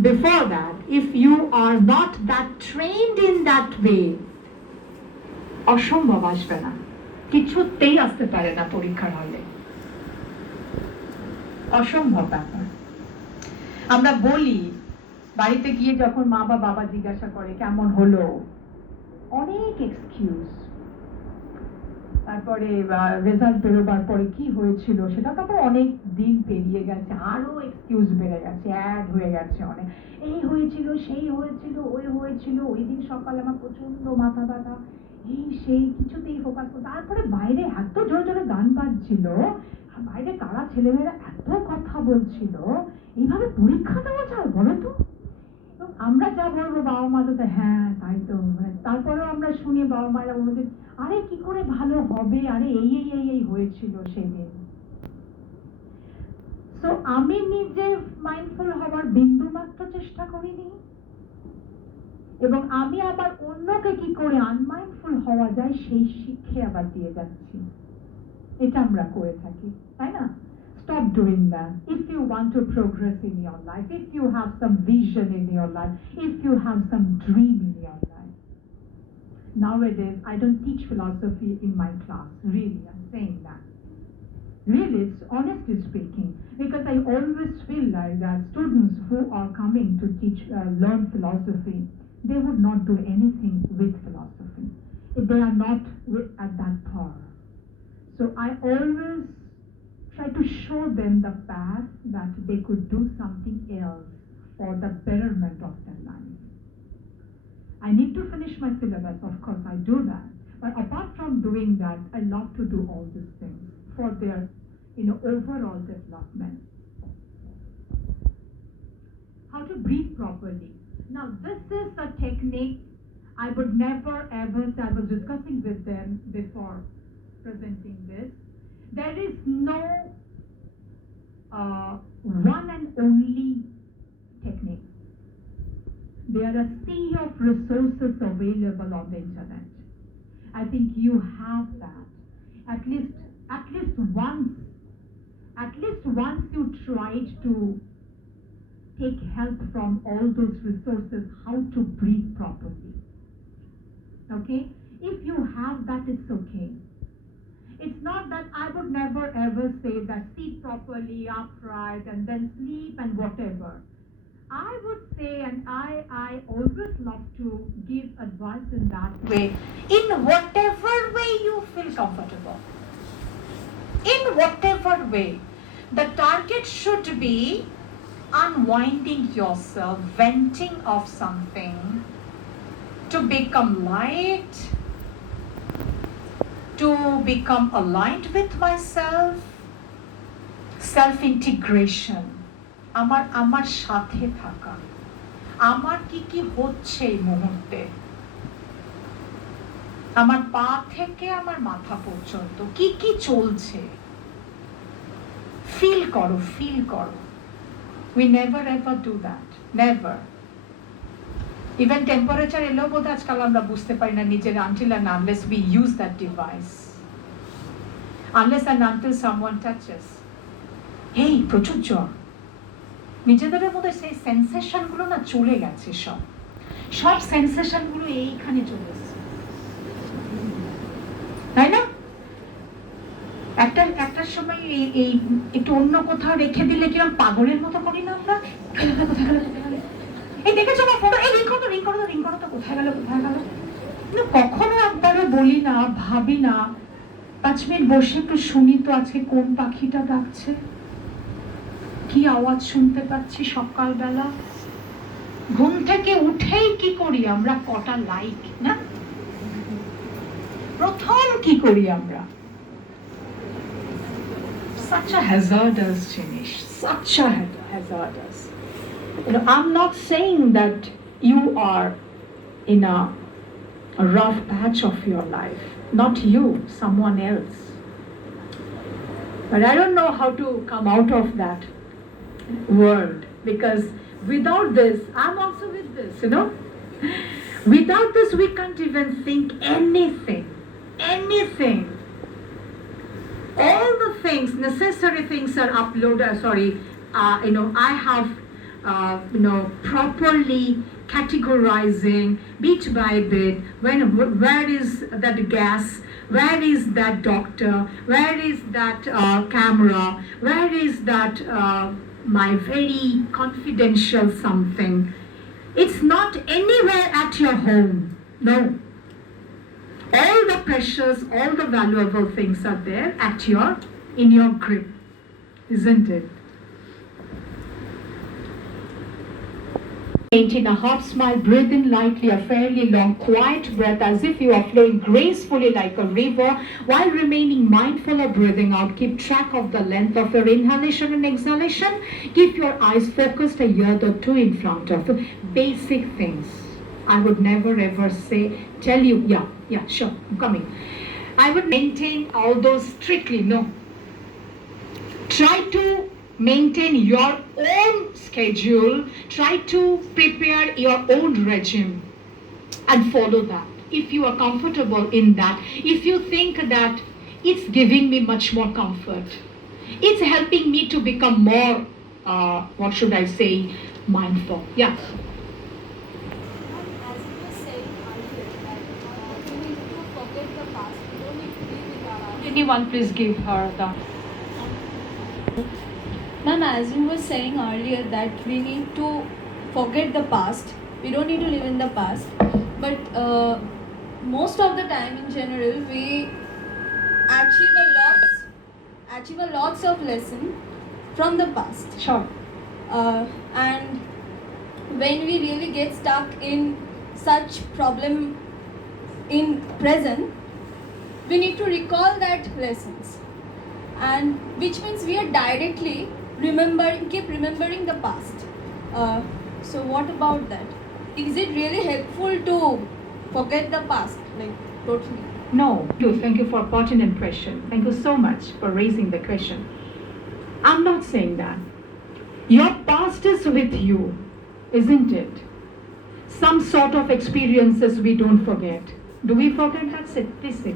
before that, if you are not that trained in that way, অসম্ভব আসবে না, কিছুতেই আসতে পারে না পরীক্ষার হলে, অসম্ভব ব্যাপার। আমরা বলি বাড়িতে গিয়ে যখন মা বা বাবা জিজ্ঞাসা করে কেমন হলো, অনেক এক্সকিউজ, তারপরে রেজাল্ট বেরোবার পরে কি হয়েছিল সেটা তারপর অনেক দিন পেরিয়ে গেছে, আরো এক্সকিউজ বেড়ে গেছে, অ্যাড হয়ে গেছে অনেক, এই হয়েছিল, সেই হয়েছিল, ওই হয়েছিল, ওই দিন সকালে আমার প্রচন্ড মাথা ব্যথা, এই সেই কিছুতেই ফোকাস করতো। তারপরে বাইরে এত জোরে জোরে গান বাজছিল, বাইরে কারা ছেলেমেয়েরা এত কথা বলছিল, এইভাবে পরীক্ষা দেওয়া যায় বলো তো? আমরা যা বলবো বাবা মা তো হ্যাঁ তাই তো, তারপরেও আমরা শুনি বাবা মায়েরা বলছে আরে কি করে ভালো হবে, আরে এই হয়েছিল সেদিন। তো আমি নিজে মাইন্ডফুল হওয়ার বিন্দু মাত্র চেষ্টা করিনি, এবং আমি আবার অন্যকে কি করে আনমাইন্ডফুল হওয়া যায় সেই শিক্ষা আবার দিয়ে যাচ্ছি। এটা আমরা করে থাকি, তাই না? Stop doing that. If you want to progress in your life, if you have some vision in your life, if you have some dream in your life. Nowadays, I don't teach philosophy in my class. Really, I'm saying that. Really, it's honestly speaking, because I always feel like that students who are coming to learn philosophy, they would not do anything with philosophy if they are not at that power. So I always try to show them the path that they could do something else for the betterment of their life. I need to finish my syllabus, of course I do that. But apart from doing that, I love to do all these things for their overall development. How to breathe properly. Now this is a technique I would never ever say. I was discussing with them before presenting this. There is no one and only technique. There are a sea of resources available on the internet. I think you have that. At least once you tried to take help from all those resources, how to breathe properly. Okay? If you have that, it's okay. It's not that I would never ever say that sit properly, upright, and then sleep and whatever. I would say, and I always love to give advice in that way, in whatever way you feel comfortable. In whatever way. The target should be unwinding yourself, venting off something, to become light, to become aligned with myself, self-integration. আমার সাথে থাকা, আমার কি হচ্ছে এই মুহূর্তে, আমার পা থেকে আমার মাথা পর্যন্ত কি চলছে, ফিল করো। We never ever do that, never. Even temperature এলেও বোধহয় আজকাল আমরা বুঝতে পারি না নিজের, until and unless we use that device, unless and until someone touches. Hey, প্রচুর জ্বর, নিজেদের মধ্যে সেই সেন্সেশন গুলো না চলে গেছে, সব সেন্সেশন গুলো এইখানে চলে এসেছে, তাই না? একটা সময় এই একটু অন্য কোথাও রেখে দিলে কিরকম পাগলের মতো করি না আমরা, কোথায় গেল, এই দেখেছো আমার ফটো, এই রিং করো তো কোথায় গেল, না কখনো একবারও বলি না, ভাবি না 5 মিনিট বসে একটু শুনি তো আজকে কোন পাখিটা ডাকছে, কি আওয়াজ শুনতে পাচ্ছি সকালবেলা। ঘুম থেকে উঠেই কি করি আমরা, কটা লাইক না, প্রথম কি করি আমরা, such a hazardous জিনিস, such a hazardous. You know, I'm not saying that you are in a rough patch of your life, not you, someone else. But I don't know how to come out of that world, because without this, I'm also with this, you know. Without this, we can't even think anything. All the things, necessary things are uploaded, I have, properly categorizing bit by bit, where is that gas, where is that doctor, where is that camera, where is that my very confidential something. It's not anywhere at your home, no. All the precious, all the valuable things are there in your grip, isn't it? Maintain a half smile, breathe in lightly, a fairly long, quiet breath as if you are flowing gracefully like a river while remaining mindful of breathing out. Keep track of the length of your inhalation and exhalation. Keep your eyes focused a yard or two in front of you. Basic things. I would never ever tell you, yeah, sure, I'm coming. I would maintain all those strictly, no. Try to maintain your own schedule, try to prepare your own regime and follow that. If you are comfortable in that, if you think that it's giving me much more comfort, it's helping me to become more, mindful. Yeah. Anyone please give her the... Ma'am, as you were saying earlier that we need to forget the past, we don't need to live in the past, but most of the time in general we achieve a lots of lesson from the past. Sure. And when we really get stuck in such problem in present, we need to recall that lessons, and which means we are directly keep remembering the past. So what about that? Is it really helpful to forget the past, like totally? No. Thank you for important impression. Thank you so much for raising the question. I'm not saying that. Your past is with you, isn't it? Some sort of experiences we don't forget. Do we forget? That's it. Please say.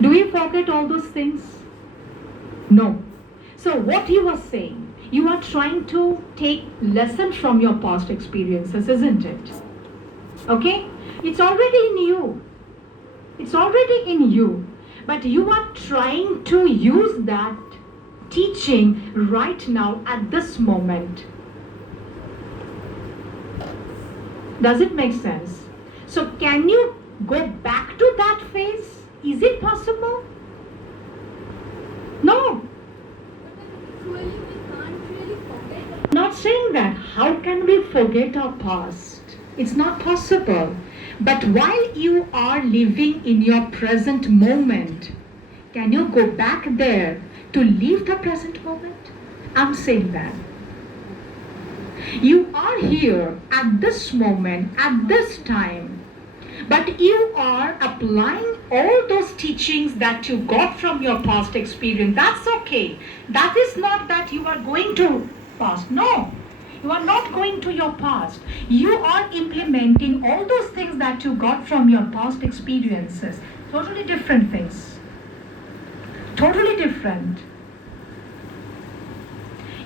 Do we forget all those things? No. So what you are saying, you are trying to take lesson from your past experiences, isn't it? Okay? It's already in you. It's already in you. But you are trying to use that teaching right now at this moment. Does it make sense? So can you go back to that phase? Is it possible? No. Actually, we can't really forget. Not saying that. How can we forget our past? It's not possible. But while you are living in your present moment, can you go back there to live the present moment? I'm saying that. You are here at this moment, at this time, but you are applying all those teachings that you got from your past experience. That's okay. That is not that you are going to past. No. You are not going to your past. You are implementing all those things that you got from your past experiences. Totally different things. Totally different.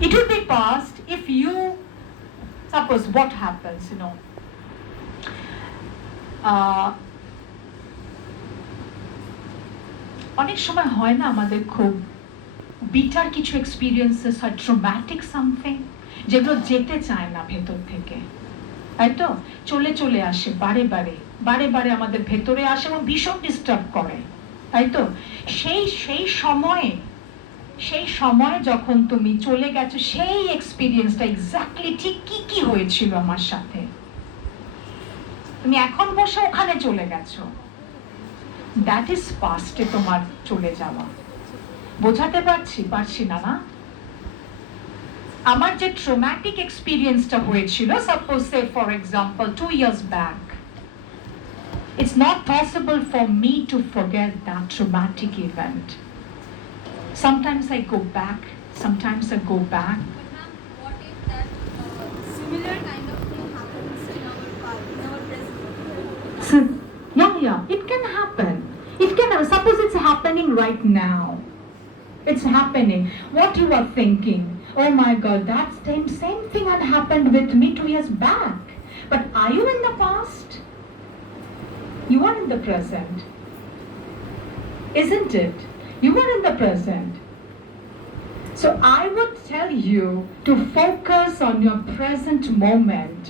It will be past if you, suppose what happens, অনেক সময় হয় না আমাদের খুব bitter কিছু experiences হয়, traumatic something, যেগুলো যেতে চায় না ভেতর থেকে। তাই তো চলে চলে আসে বারে বারে বারে বারে আমাদের ভেতরে আসে এবং ভীষণ ডিস্টার্ব করে, তাই তো সেই সময় যখন তুমি চলে গেছো, সেই এক্সপিরিয়েন্সটা এক্স্যাক্টলি ঠিক কি কি হয়েছিল আমার সাথে, তুমি এখন বসে ওখানে চলে গেছো, দ্যাট ইজ পাস্টে তোমার চলে যাওয়া। বোঝাতে পারছি না না? আমার যে ট্রমাটিক এক্সপিরিয়েন্সটা হয়েছিল, suppose say for example 2 years back, it's not possible for me to forget that traumatic event. Sometimes I go back. But ma'am, what if that similar kind of thing happens in our present? So, yeah, it can happen. Suppose it's happening right now. It's happening. What you are thinking, oh my God, that same thing had happened with me 2 years back. But are you in the past? You are in the present. Isn't it? You are in the present. So I would tell you to focus on your present moment.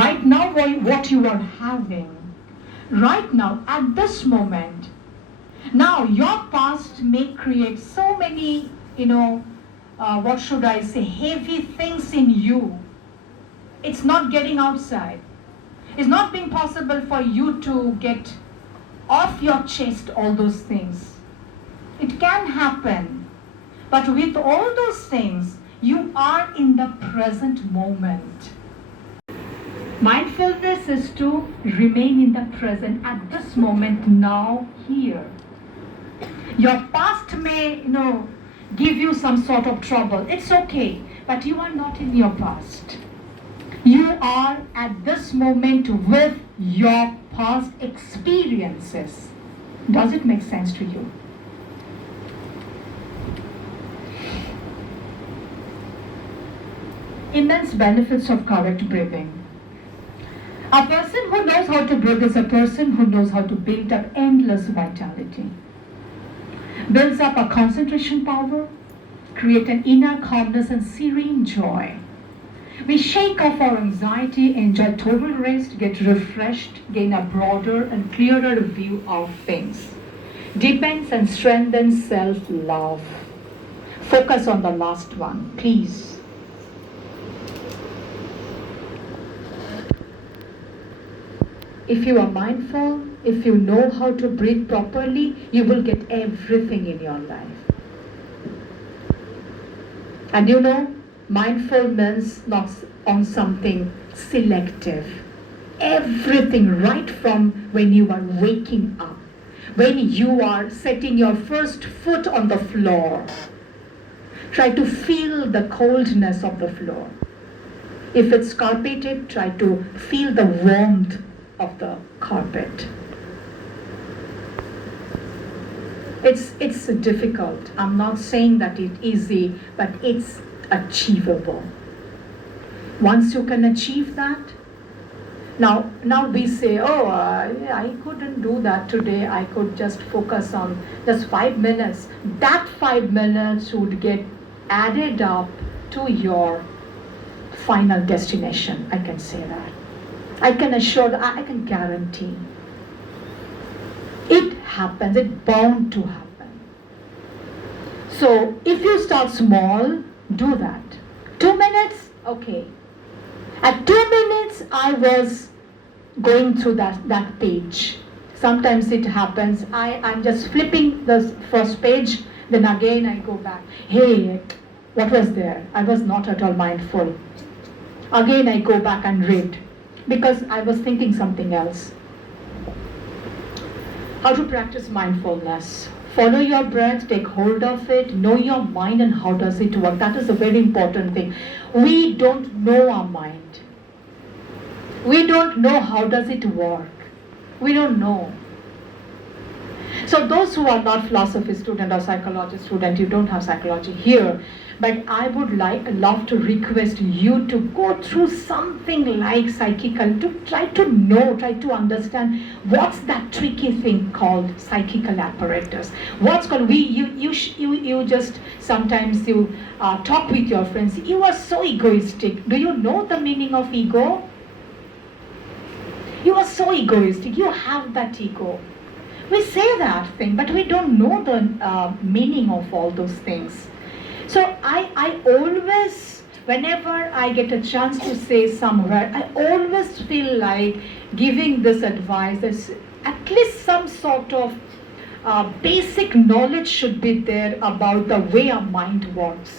Right now, what you are having. Right now, at this moment. Now, your past may create so many, what should I say, heavy things in you. It's not getting outside. It's not being possible for you to get off your chest all those things. It can happen. But with all those things, you are in the present moment. Mindfulness is to remain in the present at this moment, now, here. Your past may, give you some sort of trouble. It's okay, but you are not in your past. You are at this moment with your past experiences. Does it make sense to you? Immense benefits of correct breathing. A person who knows how to breathe is a person who knows how to build up endless vitality. Builds up a concentration power, create an inner calmness and serene joy. We shake off our anxiety, enjoy total rest, get refreshed, gain a broader and clearer view of things. Deepens and strengthens self-love. Focus on the last one, please. If you are mindful, if you know how to breathe properly, you will get everything in your life. And mindful means not on something selective. Everything right from when you are waking up, when you are setting your first foot on the floor. Try to feel the coldness of the floor. If it's carpeted, try to feel the warmth of the carpet. It's difficult. I'm not saying that it's easy, but it's achievable. Once you can achieve that, now we say, I couldn't do that today. I could just focus on just 5 minutes. That 5 minutes would get added up to your final destination. I can say that. I can assure that, I can guarantee. It happens, it's bound to happen. So if you start small, do that. 2 minutes, okay. At 2 minutes, I was going through that page. Sometimes it happens, I'm just flipping the first page, then again I go back. Hey, what was there? I was not at all mindful. Again I go back and read, because I was thinking something else. How to practice mindfulness? Follow your breath, take hold of it, know your mind and how does it work. That is a very important thing. We don't know our mind. We don't know how does it work. We don't know. So those who are not philosophy student or psychology student, you don't have psychology here, but I would love to request you to go through something like psychical, to try to know, try to understand what's that tricky thing called psychical apparatus. What's called, you just sometimes you talk with your friends, you are so egoistic. Do you know the meaning of ego? You are so egoistic. You have that ego. We say that thing, but we don't know the meaning of all those things. So I always, whenever I get a chance to say somewhere, I always feel like giving this advice. There's at least some sort of basic knowledge should be there about the way our mind works.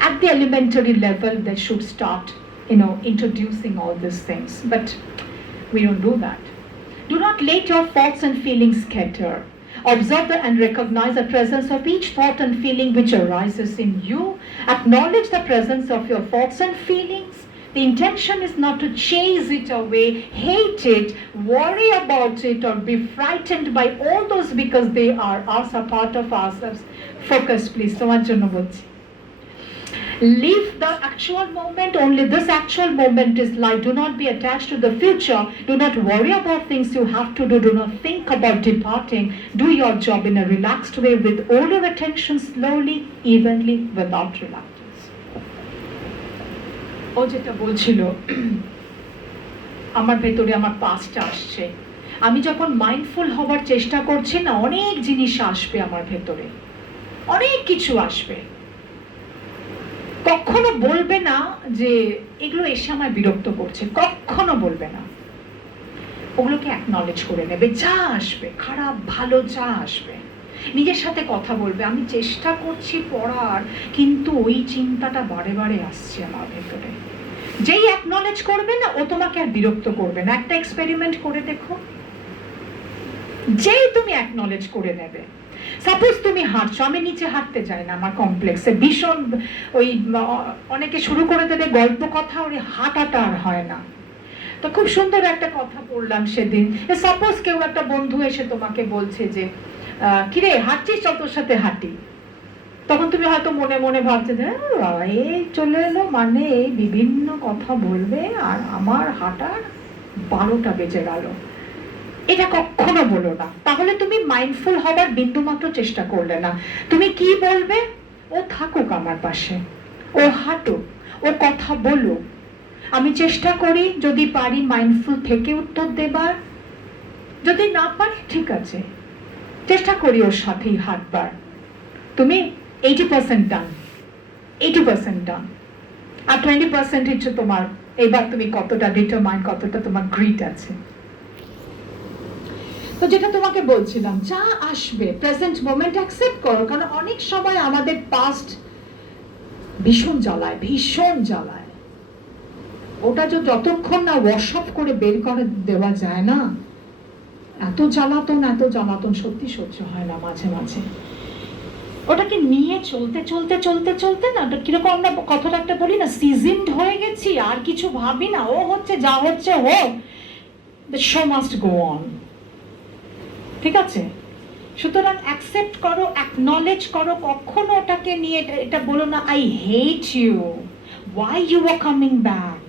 At the elementary level, they should start, introducing all these things. But we don't do that. Do not let your thoughts and feelings scatter. Observe and recognize the presence of each thought and feeling which arises in you. Acknowledge the presence of your thoughts and feelings. The intention is not to chase it away, hate it, worry about it, or be frightened by all those because they are also part of ourselves. Focus, please. Live the actual moment. Only this actual moment is life. Do not be attached to the future. Do not worry about things you have to do. Do not think about departing. Do your job in a relaxed way with all your attention slowly, evenly, without reluctance. ও যেটা বলছিল আমার ভেতরে আমার পাস্টটা আসছে, আমি যখন mindful হওয়ার চেষ্টা করছি না, অনেক জিনিস আসবে আমার ভেতরে, অনেক কিছু আসবে। কখনো বলবে না যে এগুলো এসে আমায় বিরক্ত করছে, কখনো বলবে না। ওগুলোকে অ্যাকনলেজ করে নেবে, যা আসবে, খারাপ ভালো যা আসবে, নিজের সাথে কথা বলবে, আমি চেষ্টা করছি পড়ার, কিন্তু ওই চিন্তাটা বারে বারে আসছে আমার ভেতরে। যেই অ্যাকনলেজ করবে না, ও তোমাকে আর বিরক্ত করবে না। একটা এক্সপেরিমেন্ট করে দেখো, যেই তুমি অ্যাকনলেজ করে নেবে। সাপোজ তুমি হাঁটছো, আমি নিচে হাঁটতে যাই না, আমার কমপ্লেক্সে ভীষণ ওই অনেকে শুরু করে দেবে গল্প কথা, ওর হাঁটাটা আর হয় না। তো খুব সুন্দর একটা কথা পড়লাম সেদিন। সাপোজ কেউ একটা বন্ধু এসে তোমাকে বলছে যে কিরে হাঁটছিস, চল তোর সাথে হাঁটি। তখন তুমি হয়তো মনে মনে ভাবছে যে এই চলে এলো, মানে এই বিভিন্ন কথা বলবে আর আমার হাঁটার 12টা বেজে গেল। এটা কখনো বলো না, তাহলে তুমি মাইন্ডফুল হবার বিন্দুমাত্র চেষ্টা করলে না। তুমি কি বলবে, ও থাকুক আমার পাশে, ও হাঁটুক, ও কথা বলুক, আমি চেষ্টা করি যদি পারি মাইন্ডফুল থেকে উত্তর দেবার, যদি না পারি ঠিক আছে, চেষ্টা করি ওর সাথেই হাঁটবার। তুমি 80% ডান, 80% ডান, আর 20% হচ্ছে তোমার এবার তুমি কতটা ডিটারমাইন্ড, কতটা তোমার গ্রিট আছে। তো যেটা তোমাকে বলছিলাম, যা আসবে প্রেজেন্ট মোমেন্ট অ্যাকসেপ্ট করো। কারণ অনেক সময় আমাদের পাস্ট ভীষণ জ্বালায়, ভীষণ জ্বালায়। ওটা যতক্ষণ না ওয়াশআপ করে বের করে দেওয়া যায় না, এত জ্বালাতন সত্যি সহ্য হয় না মাঝে মাঝে। ওটাকে নিয়ে চলতে চলতে চলতে চলতে না, কিরকম আমরা কথাটা একটা বলি না, সিজনড হয়ে গেছি, আর কিছু ভাবি না, ও হচ্ছে যা হচ্ছে হোক, the show must go on। ঠিক আছে? সুতরাং অ্যাকসেপ্ট করো, অ্যাকনলেজ করো, কখনো ওটাকে নিয়ে এটা বলো না I hate you, why you are coming back,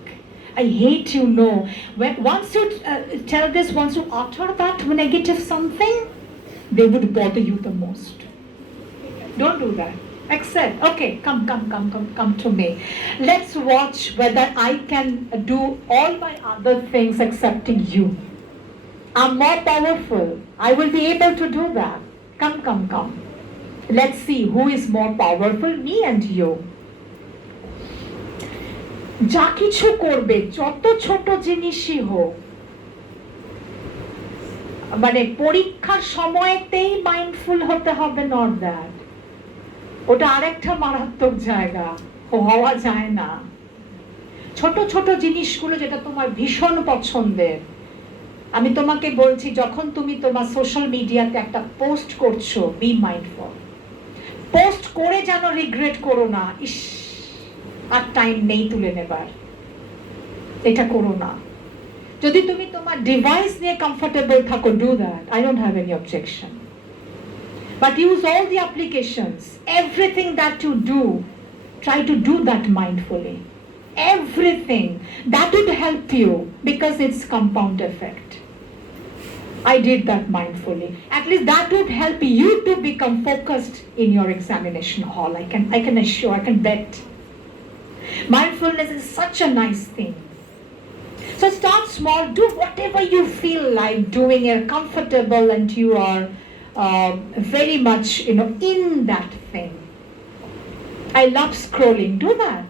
I hate you, no. Once you tell this, once you utter that negative something, they would bother you the most. Don't do that. Accept. Okay, come to me. Let's watch whether I can do all my other things accepting you. I'm more powerful. I will be able to do that. Come. Let's see who is more powerful, me and you. যা কিছু করবে, যত ছোট জিনিসই হোক, মানে পরীক্ষার সময়তেই মাইন্ডফুল হতে হবে, নট দ্যাট। ওটা আরেকটা মারাত্মক জায়গা, হওয়া যায় না। ছোট ছোট জিনিসগুলো যেটা তোমার ভীষণ পছন্দের, আমি তোমাকে বলছি, যখন তুমি তোমার সোশ্যাল মিডিয়াতে একটা পোস্ট করছো, বি মাইন্ডফুল। পোস্ট করে যেন রিগ্রেট করো না, ইস আর টাইম নেই তুলে নেবার, এটা করো না। যদি তুমি তোমার ডিভাইস নিয়ে কমফোর্টেবল থাকো, do that, I don't have any objection. But use all the applications, everything that you do, try to do that mindfully. Everything that would help you, because it's compound effect. I did that mindfully. At least that would help you to become focused in your examination hall. I can assure, I can bet. Mindfulness is such a nice thing. So start small, do whatever you feel like doing, you're comfortable and you are very much, in that thing. I love scrolling, do that,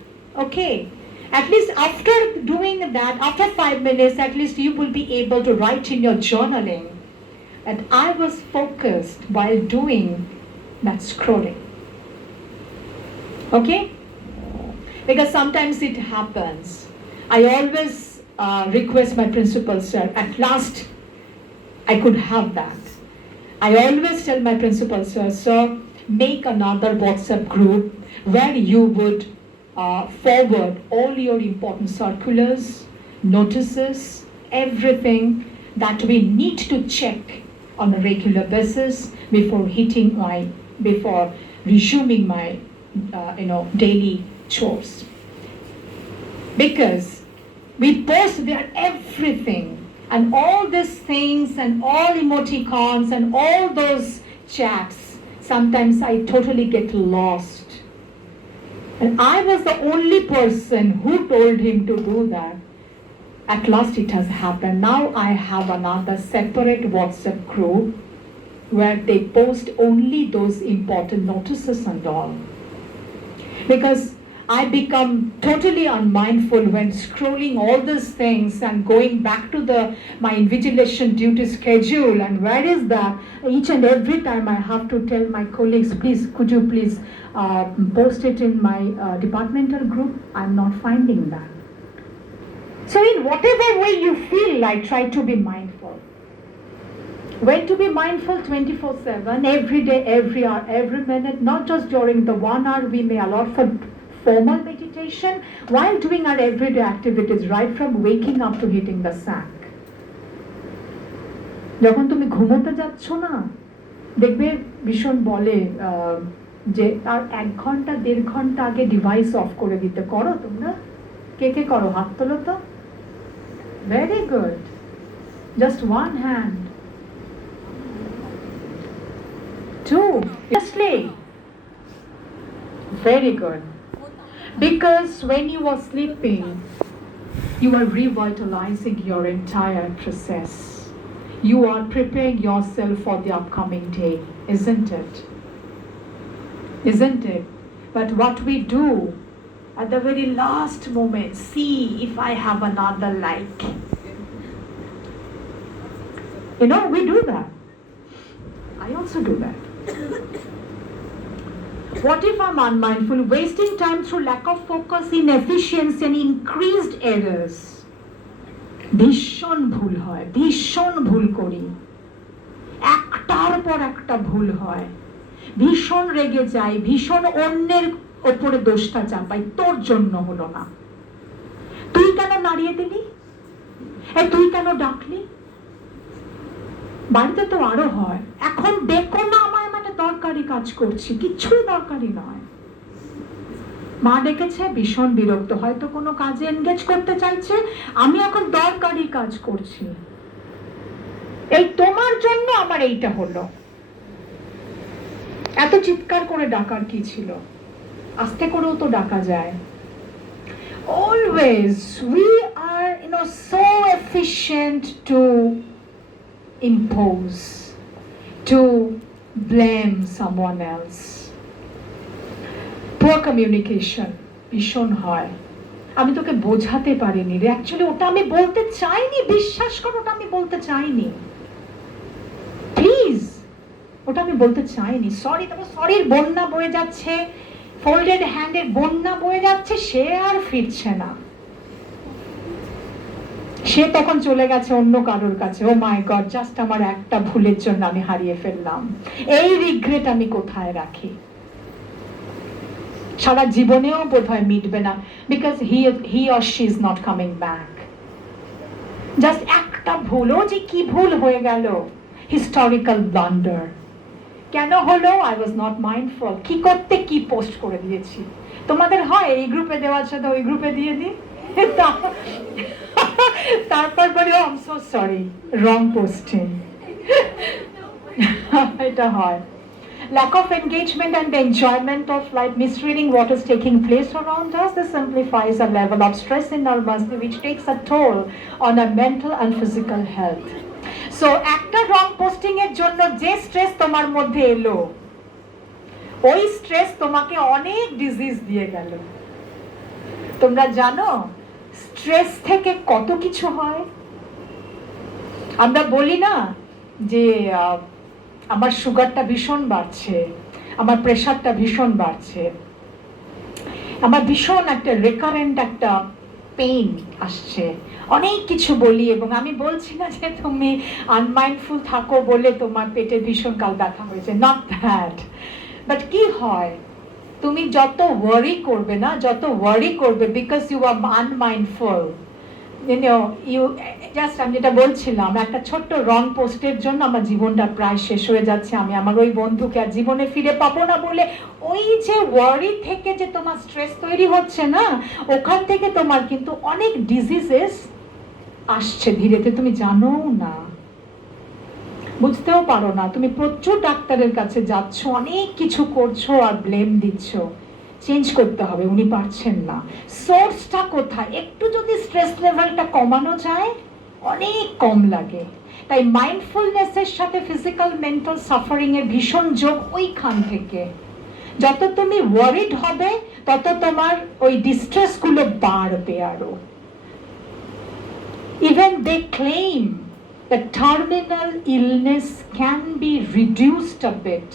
okay? At least after doing that, after 5 minutes, at least you will be able to write in your journaling that I was focused while doing that scrolling. Okay? Because sometimes it happens. I always request my principal, sir, at last I could have that. I always tell my principal, sir, make another WhatsApp group where you would forward all your important circulars, notices, everything that we need to check on a regular basis before resuming my daily chores. Because we post there everything, and all these things and all emoticons and all those chats, sometimes I totally get lost. And I was the only person who told him to do that. At last it has happened. Now I have another separate WhatsApp group where they post only those important notices and all. Because I become totally unmindful when scrolling all these things and going back to my invigilation duty schedule, and where is that? Each and every time I have to tell my colleagues, please, could you please post it in my departmental group? I'm not finding that. So in whatever way you feel like, try to be mindful. When to be mindful? 24/7, every day, every hour, every minute, not just during the 1 hour we may allot for formal meditation, while doing our everyday activities, right from waking up to hitting the sack. যখন তুমি ঘুমোতে যাচ্ছ না, দেখবে ভীষণ বলে যে আর 1 ঘন্টা 1.5 ঘন্টা আগে ডিভাইস অফ করে দিতে। করো তোমরা? কে কে করো? হাত তোলো তো। Very good, just one hand. 2, seriously, very good. Because when you are sleeping, you are revitalizing your entire process. You are preparing yourself for the upcoming day, isn't it? Isn't it? But what we do at the very last moment, see if I have another like. We do that. I also do that. What if I'm unmindful, wasting time through lack of focus, inefficiency and increased errors? ভীষণ ভুল হয়, ভীষণ ভুল করি, একটার পর একটা ভুল হয়, ভীষণ রেগে যাই, ভীষণ অন্যের ওপরে দোষটা চাপাই, তোর জন্য হলো না, তুই কেন নাড়িয়ে দিলি, তুই কেন ডাকলি। বাড়িতে তো আরো হয়, এখন দেখো না আমায়, মানে দরকারি কাজ করছি, কিছুই দরকারি নয়। মা ডেকেছে, ভীষণ বিরক্ত, হয়তো কোনো কাজে এনগেজ করতে চাইছে, আমি এখন দরকারি কাজ করছি, এই তোমার জন্য আমার এইটা হলো। এত চিৎকার করে ডাকার কি ছিল? আস্তে করেও তো ডাকা যায়। Always we are so efficient to impose, to blame someone else. Poor communication ভীষণ হয়। আমি তোকে বোঝাতে পারিনি রে, অ্যাকচুয়ালি ওটা আমি বলতে চাইনি, বিশ্বাস করো ওটা আমি বলতে চাইনি, প্লিজ ওটা আমি বলতে চাইনি, সরি। তবে সরির বন্যা বয়ে যাচ্ছে, ফোল্ডেড হ্যান্ডের বন্যা বয়ে যাচ্ছে, সে আর ফিরছে না, সে তখন চলে গেছে অন্য কারোর কাছে। ও মাই গড, জাস্ট আমার একটা ভুলের জন্য আমি হারিয়ে ফেললাম, এই রিগ্রেট আমি কোথায় রাখি? সারা জীবনেও বোধহয় মিটবে না, because he or she is not coming back. Just একটা ভুলও যে কি ভুল হয়ে গেল, হিস্টোরিক্যাল ব্লান্ডার। কেন হলো? I was not mindful. কি করতে কি পোস্ট করে দিয়েছি। তোমাদের হয় এই গ্রুপে দেওয়ার সাথে ওই গ্রুপে দিয়ে দিই, তারপর বলি I am so sorry, wrong posting. এটা হয়। lack of engagement and the enjoyment of life, misreading what is taking place around us, this simplifies a level of stress in our muscle which takes a toll on our mental and physical health. So একটা রং posting এর জন্য যে stress তোমার মধ্যে এলো, ওই stress তোমাকে অনেক ডিজিজ দিয়ে গেল। তোমরা জানো স্ট্রেস থেকে কত কিছু হয়? আমরা বলি না যে আমার সুগারটা ভীষণ বাড়ছে, আমার প্রেশারটা ভীষণ বাড়ছে, আমার ভীষণ একটা রেকারেন্ট একটা পেইন আসছে, অনেক কিছু বলি। এবং আমি বলছি না যে তুমি আনমাইন্ডফুল থাকো বলে তোমার পেটে ভীষণ কাল ব্যথা হয়েছে, নট দ্যাট। বাট কি হয়, তুমি যত ওয়ারি করবে না, যত ওয়ারি করবে বিকজ ইউ আর আনমাইন্ডফুল, আমি যেটা বলছিলাম, একটা ছোট্ট রং পোস্টের জন্য আমার জীবনটা প্রায় শেষ হয়ে যাচ্ছে। আমি আমার ওই বন্ধুকে আর জীবনে ফিরে পাবো না বলে ওই যে ওয়ারি থেকে যে তোমার স্ট্রেস তৈরি হচ্ছে না, ওখান থেকে তোমার কিন্তু অনেক ডিজিজেস আসছে ধীরে ধীরে, তুমি জানো না, বুঝতেও পারো না। তুমি প্রচুর ডাক্তারের কাছে যাচ্ছ, অনেক কিছু করছো আর ব্লেম দিচ্ছ। চেঞ্জ করতে হবে, উনি পারছেন না। সোর্সটা কোথায়? একটু যদি স্ট্রেস লেভেলটা কমানো যায়, অনেক কম লাগে। তাই মাইন্ডফুলনেসের সাথে ফিজিক্যাল মেন্টাল সাফারিং এর ভীষণ যোগ ওইখান থেকে। যত তুমি ওয়ারিড হবে তত তোমার ওই ডিস্ট্রেস গুলো বাড়বে আরো। Even they claim that terminal illness can be reduced a bit.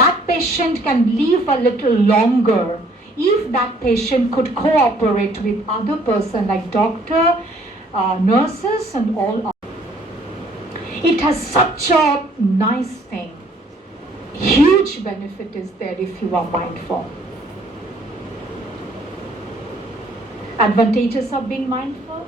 That patient can live a little longer if that patient could cooperate with other person like doctor, nurses and all. It has such a nice thing. Huge benefit is there if you are mindful. Advantages of being mindful?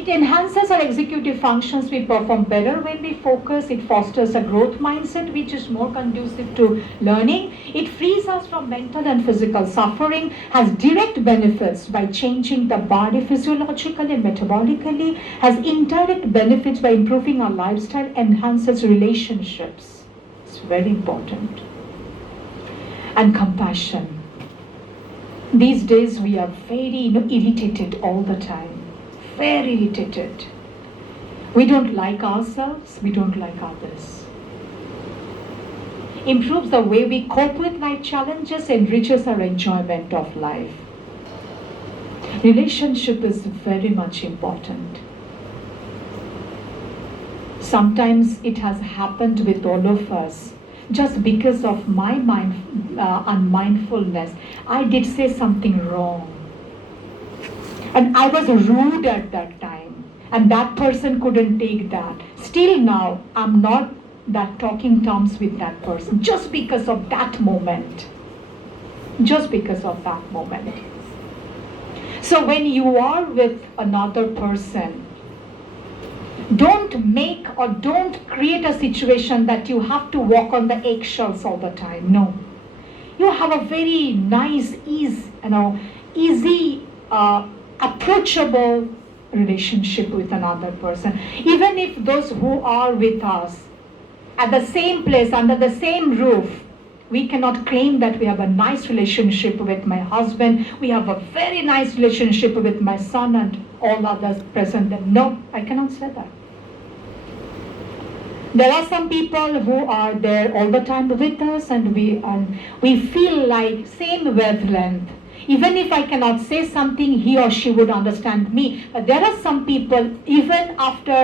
It enhances our executive functions. We perform better when we focus. It fosters a growth mindset which is more conducive to learning. It frees us from mental and physical suffering, has direct benefits by changing the body physiologically and metabolically, has indirect benefits by improving our lifestyle, enhances relationships. It's very important. And compassion. These days we are very irritated all the time. Very irritated. We don't like ourselves, we don't like others. Improves the way we cope with life challenges, enriches our enjoyment of life. Relationship is very much important. Sometimes it has happened with all of us. Just because of my unmindfulness, I did say something wrong. And I was rude at that time. And that person couldn't take that. Still now, I'm not that talking terms with that person. Just because of that moment. Just because of that moment. So when you are with another person, don't make or don't create a situation that you have to walk on the eggshells all the time. No. You have a very nice, easy, approachable relationship with another person. Even if those who are with us at the same place, under the same roof, we cannot claim that we have a nice relationship with my husband, we have a very nice relationship with my son and all others present. No, I cannot say that. There are some people who are there all the time with us and we feel like same wavelength. Even if I cannot say something, he or she would understand me. But there are some people, even after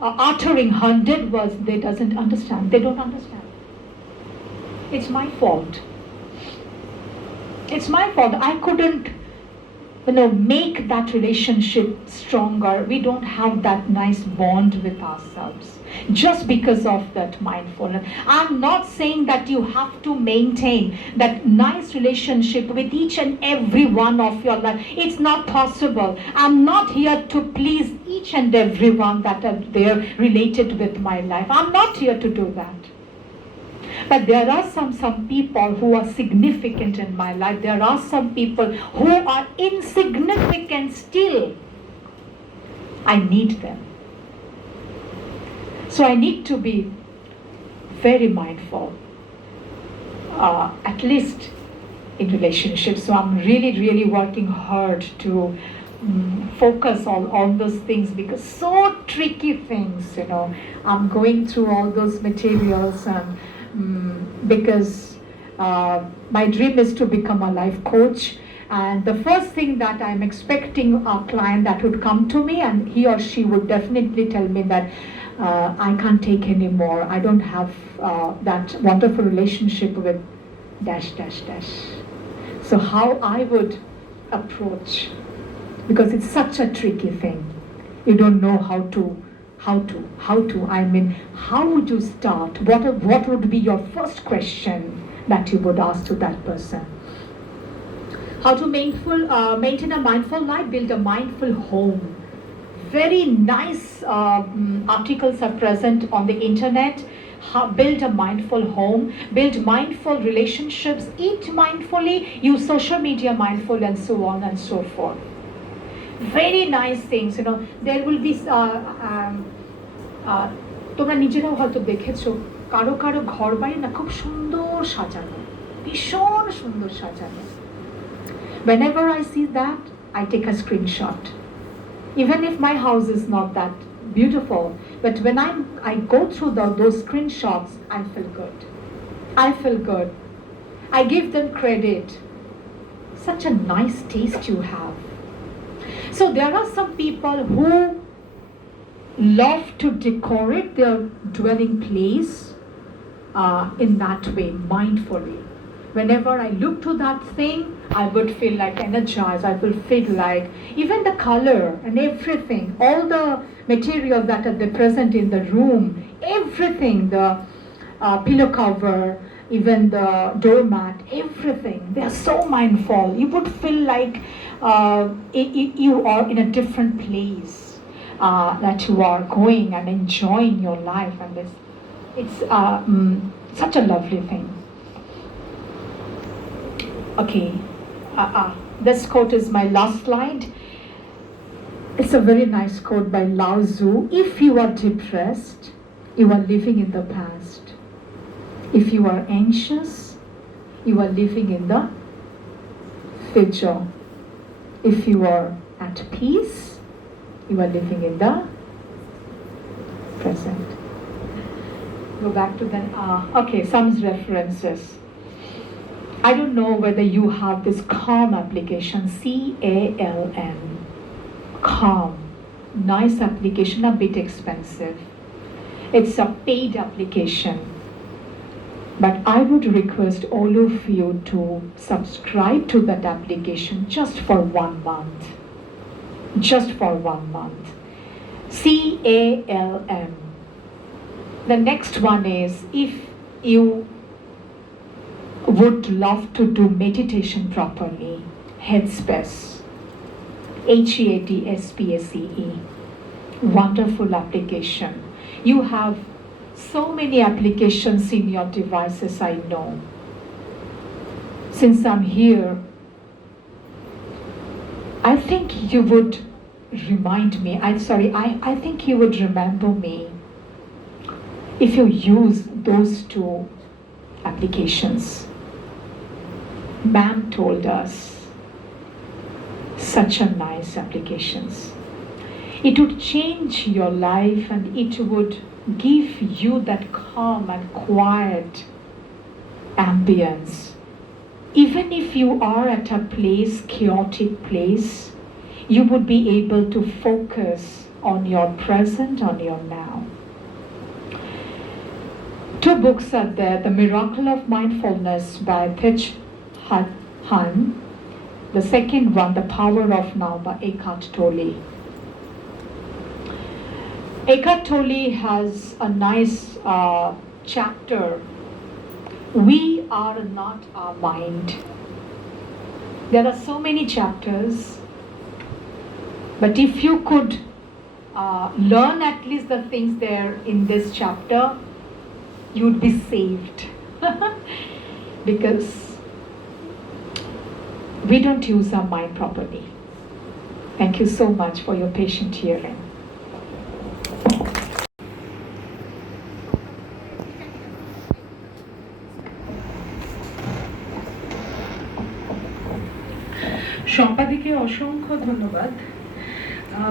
uttering 100 words, they doesn't understand. They don't understand. It's my fault. It's my fault. I couldn't, make that relationship stronger. We don't have that nice bond with ourselves. Just because of that mindfulness. I'm not saying that you have to maintain that nice relationship with each and every one of your life. It's not possible. I'm not here to please each and every one that are there related with my life. I'm not here to do that. But there are some people who are significant in my life. There are some people who are insignificant still. I need them. So I need to be very mindful, at least in relationships. So I'm really working hard to focus on all those things, because so tricky things, I'm going through all those materials, and because my dream is to become a life coach. And the first thing that I'm expecting a client that would come to me, and he or she would definitely tell me that I can't take anymore. I don't have that wonderful relationship with dash dash dash. So how I would approach, because it's such a tricky thing. You don't know how to. I mean, how would you start? What would be your first question that you would ask to that person? How to maintain a mindful life, build a mindful home. Very nice articles are present on the internet. Build a mindful home, build mindful relationships, eat mindfully, use social media mindful, and so on and so forth. Very nice things, there will be তোমরা নিজেরাও হয়তো দেখেছো কারো কারো ঘর বাড়ি না খুব সুন্দর সাজানো, ভীষণ সুন্দর সাজানো. Whenever I see that, I take a screenshot. Even if my house is not that beautiful, but when I go through those screenshots, I feel good. I give them credit. Such a nice taste you have. So there are some people who love to decorate their dwelling place in that way, mindfully. Whenever I look to that thing, I would feel like energized. I will feel like even the color and everything, all the materials that are present in the room, everything, the pillow cover, even the doormat, everything, they are so mindful. You would feel like you are in a different place, that you are going and enjoying your life, and it's such a lovely thing. Okay, this quote is my last slide. It's a very nice quote by Lao Tzu. If you are depressed, you are living in the past. If you are anxious, you are living in the future. If you are at peace, you are living in the present. Go back to the, some references. I don't know whether you have this Calm application, CALM. Calm. Nice application, a bit expensive. It's a paid application. But I would request all of you to subscribe to that application just for 1 month. Just for 1 month. CALM. The next one is, if you would love to do meditation properly, Headspace. HEADSPACE. Wonderful application. You have so many applications in your devices, I know. Since I'm here, I think you would remind me, I think you would remember me if you use those 2 applications. Ma'am told us such a nice applications. It would change your life, and it would give you that calm and quiet ambience. Even if you are at a place, chaotic place, you would be able to focus on your present, on your now. 2 books are there, The Miracle of Mindfulness by Thich Nhat Hanh. The second one, The Power of Now by Eckhart Tolle. Eckhart Tolle has a nice chapter, We Are Not Our Mind. There are so many chapters, but if you could learn at least the things there in this chapter, you'd be saved. Because we don't use our mind properly. Thank you so much for your patient hearing. সম্পাদিকে অসংখ্য ধন্যবাদ।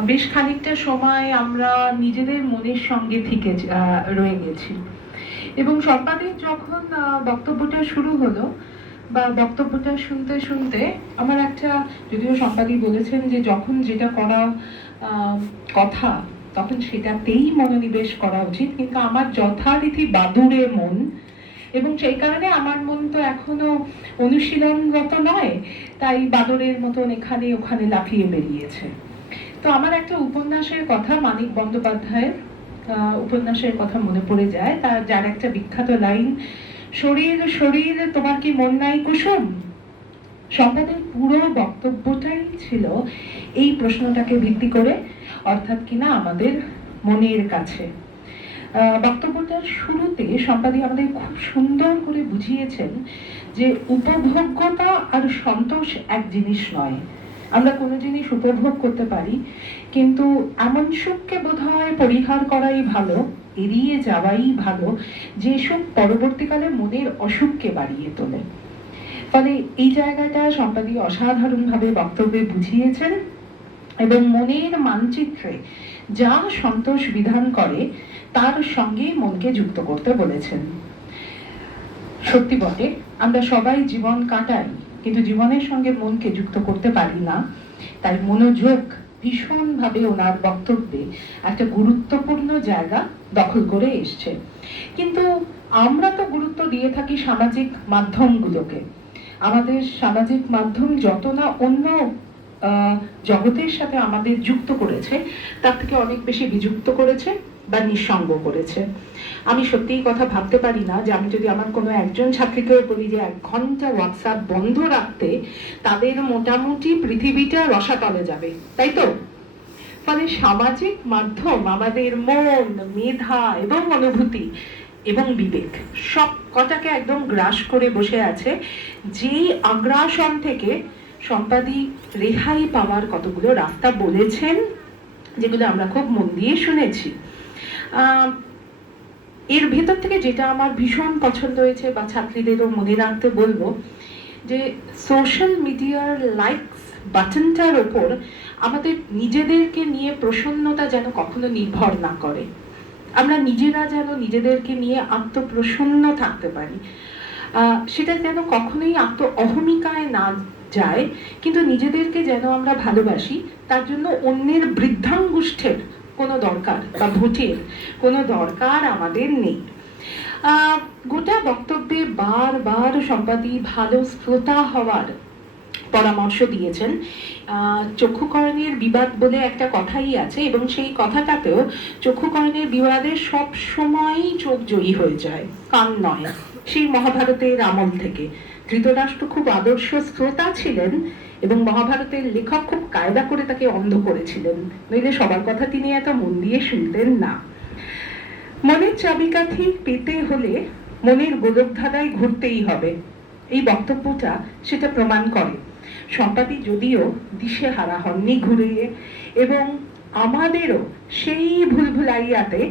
বেশ খানিকটা সময় আমরা নিজেদের মনের সঙ্গে থেকে রয়ে গেছি এবং সম্পাদিক যখন বক্তব্যটা শুরু হলো বা বক্তব্যটা শুনতে শুনতে আমার একটা, যদিও সম্পাদিক বলেছেন যে যখন যেটা করা কথা তখন সেটাতেই মনোনিবেশ করা উচিত, কিন্তু আমার যথারীতি বাদুড়ে মন এবং সেই কারণে আমার মন তো এখনো অনুশীলনরত নয়, তাই বাদরের মতন এখানে ওখানে লাফিয়ে বেরিয়েছে। তো আমার একটা উপন্যাসের কথা, মানিক বন্দ্যোপাধ্যায়ের উপন্যাসের কথা মনে পড়ে যায়, তার যার একটা বিখ্যাত লাইন, শরীর শরীর তোমার কি মন নাই কুসুম। সম্পাদের পুরো বক্তব্যটাই ছিল এই প্রশ্নটাকে ভিত্তি করে, অর্থাৎ কিনা আমাদের মনের কাছে। বক্তব্যটার শুরুতে সম্পাদক আমাদের খুব সুন্দর করে বুঝিয়েছেন যে উপভোগ্যতা আর সন্তোষ এক জিনিস নয়। আমরা কোনো জিনিস উপভোগ করতে পারি, কিন্তু এমন সুখকে বোধহয় পরিহার করাই ভালো, এড়িয়ে যাওয়াই ভালো, যে সুখ পরবর্তীকালে মনের অসুখকে বাড়িয়ে তোলে। ফলে এই জায়গাটা সম্পাদক অসাধারণভাবে বক্তব্যে বুঝিয়েছেন এবং মনের মানচিত্রে যা সন্তোষ বিধান করে তার সঙ্গে মনকে যুক্ত করতে বলেছেন। সত্যি বটে, আমরা সবাই জীবন কাটাই, কিন্তু জীবনের সঙ্গে মনকে যুক্ত করতে পারি না। তাই মনোযোগ ভীষণভাবে ওনার বক্তব্যে একটা গুরুত্বপূর্ণ জায়গা দখল করে এসছে। কিন্তু আমরা তো গুরুত্ব দিয়ে থাকি সামাজিক মাধ্যমগুলোকে। আমাদের সামাজিক মাধ্যম যত না অন্য জগতের সাথে আমাদের যুক্ত করেছে, তার থেকে অনেক বেশি বিযুক্ত করেছে বা নিঃসঙ্গ করেছে। আমি সত্যিই কথা ভাবতে পারি না যে আমি যদি আমার কোনো একজন ছাত্রীকেও বলি যে 1 ঘন্টা হোয়াটসঅ্যাপ বন্ধ রাখতে, তাদের মোটামুটি পৃথিবীটা রসাতলে যাবে, তাই তো? ফলে সামাজিক মাধ্যম আমাদের মন, মেধা এবং অনুভূতি এবং বিবেক সব কটাকে একদম গ্রাস করে বসে আছে। যেই আগ্রাসন থেকে সম্পাদিক রেহাই পাওয়ার কতগুলো রাস্তা বলেছেন, যেগুলো আমরা খুব মন দিয়ে শুনেছি। এর ভেতর থেকে যেটা আমার ভীষণ পছন্দ হয়েছে বা ছাত্রীদেরও মনে রাখতে বলবো, যে সোশ্যাল মিডিয়ার লাইকস বাটনটার ওপর আমাদের নিজেদেরকে নিয়ে প্রসন্নতা যেন কখনো নির্ভর না করে। আমরা নিজেরা যেন নিজেদেরকে নিয়ে আত্মপ্রসন্ন থাকতে পারি, সেটা যেন কখনোই আত্ম অহমিকায় না যায়, কিন্তু নিজেদেরকে যেন আমরা ভালোবাসি। তার জন্য অন্যের বৃদ্ধাঙ্গুষ্ঠের কোনো দরকার বা ভোটের কোনো দরকার আমাদের নেই। গোটা বক্তব্যে বারবার সম্পাদক ভালো শ্রোতা হওয়ার পরামর্শ দিয়েছেন। চক্ষুকর্ণের বিবাদ বলে একটা কথাই আছে এবং সেই কথাটাতেও চক্ষুকর্ণের বিবাদে সব সময়ই চোখ জয়ী হয়ে যায়, কান নয়। সেই মহাভারতের আমল থেকে ধৃতরাষ্ট্র খুব আদর্শ শ্রোতা ছিলেন এবং মহাভারতের লেখক খুব কায়দা করে তাকে অন্ধ করেছিলেন, নইলে সবার কথা তিনি এত মন দিয়ে শুনতেন না। মনের চাবিকাঠি পেতে হলে মনের গোলকধাঁধায় ঘুরতেই হবে, এই বক্তব্যটা সেটা প্রমাণ করে। সম্পাদক যদিও দিশেহারা হননি ঘুরে, এবং আমাদেরও সেই ভুলভুলাইয়াতে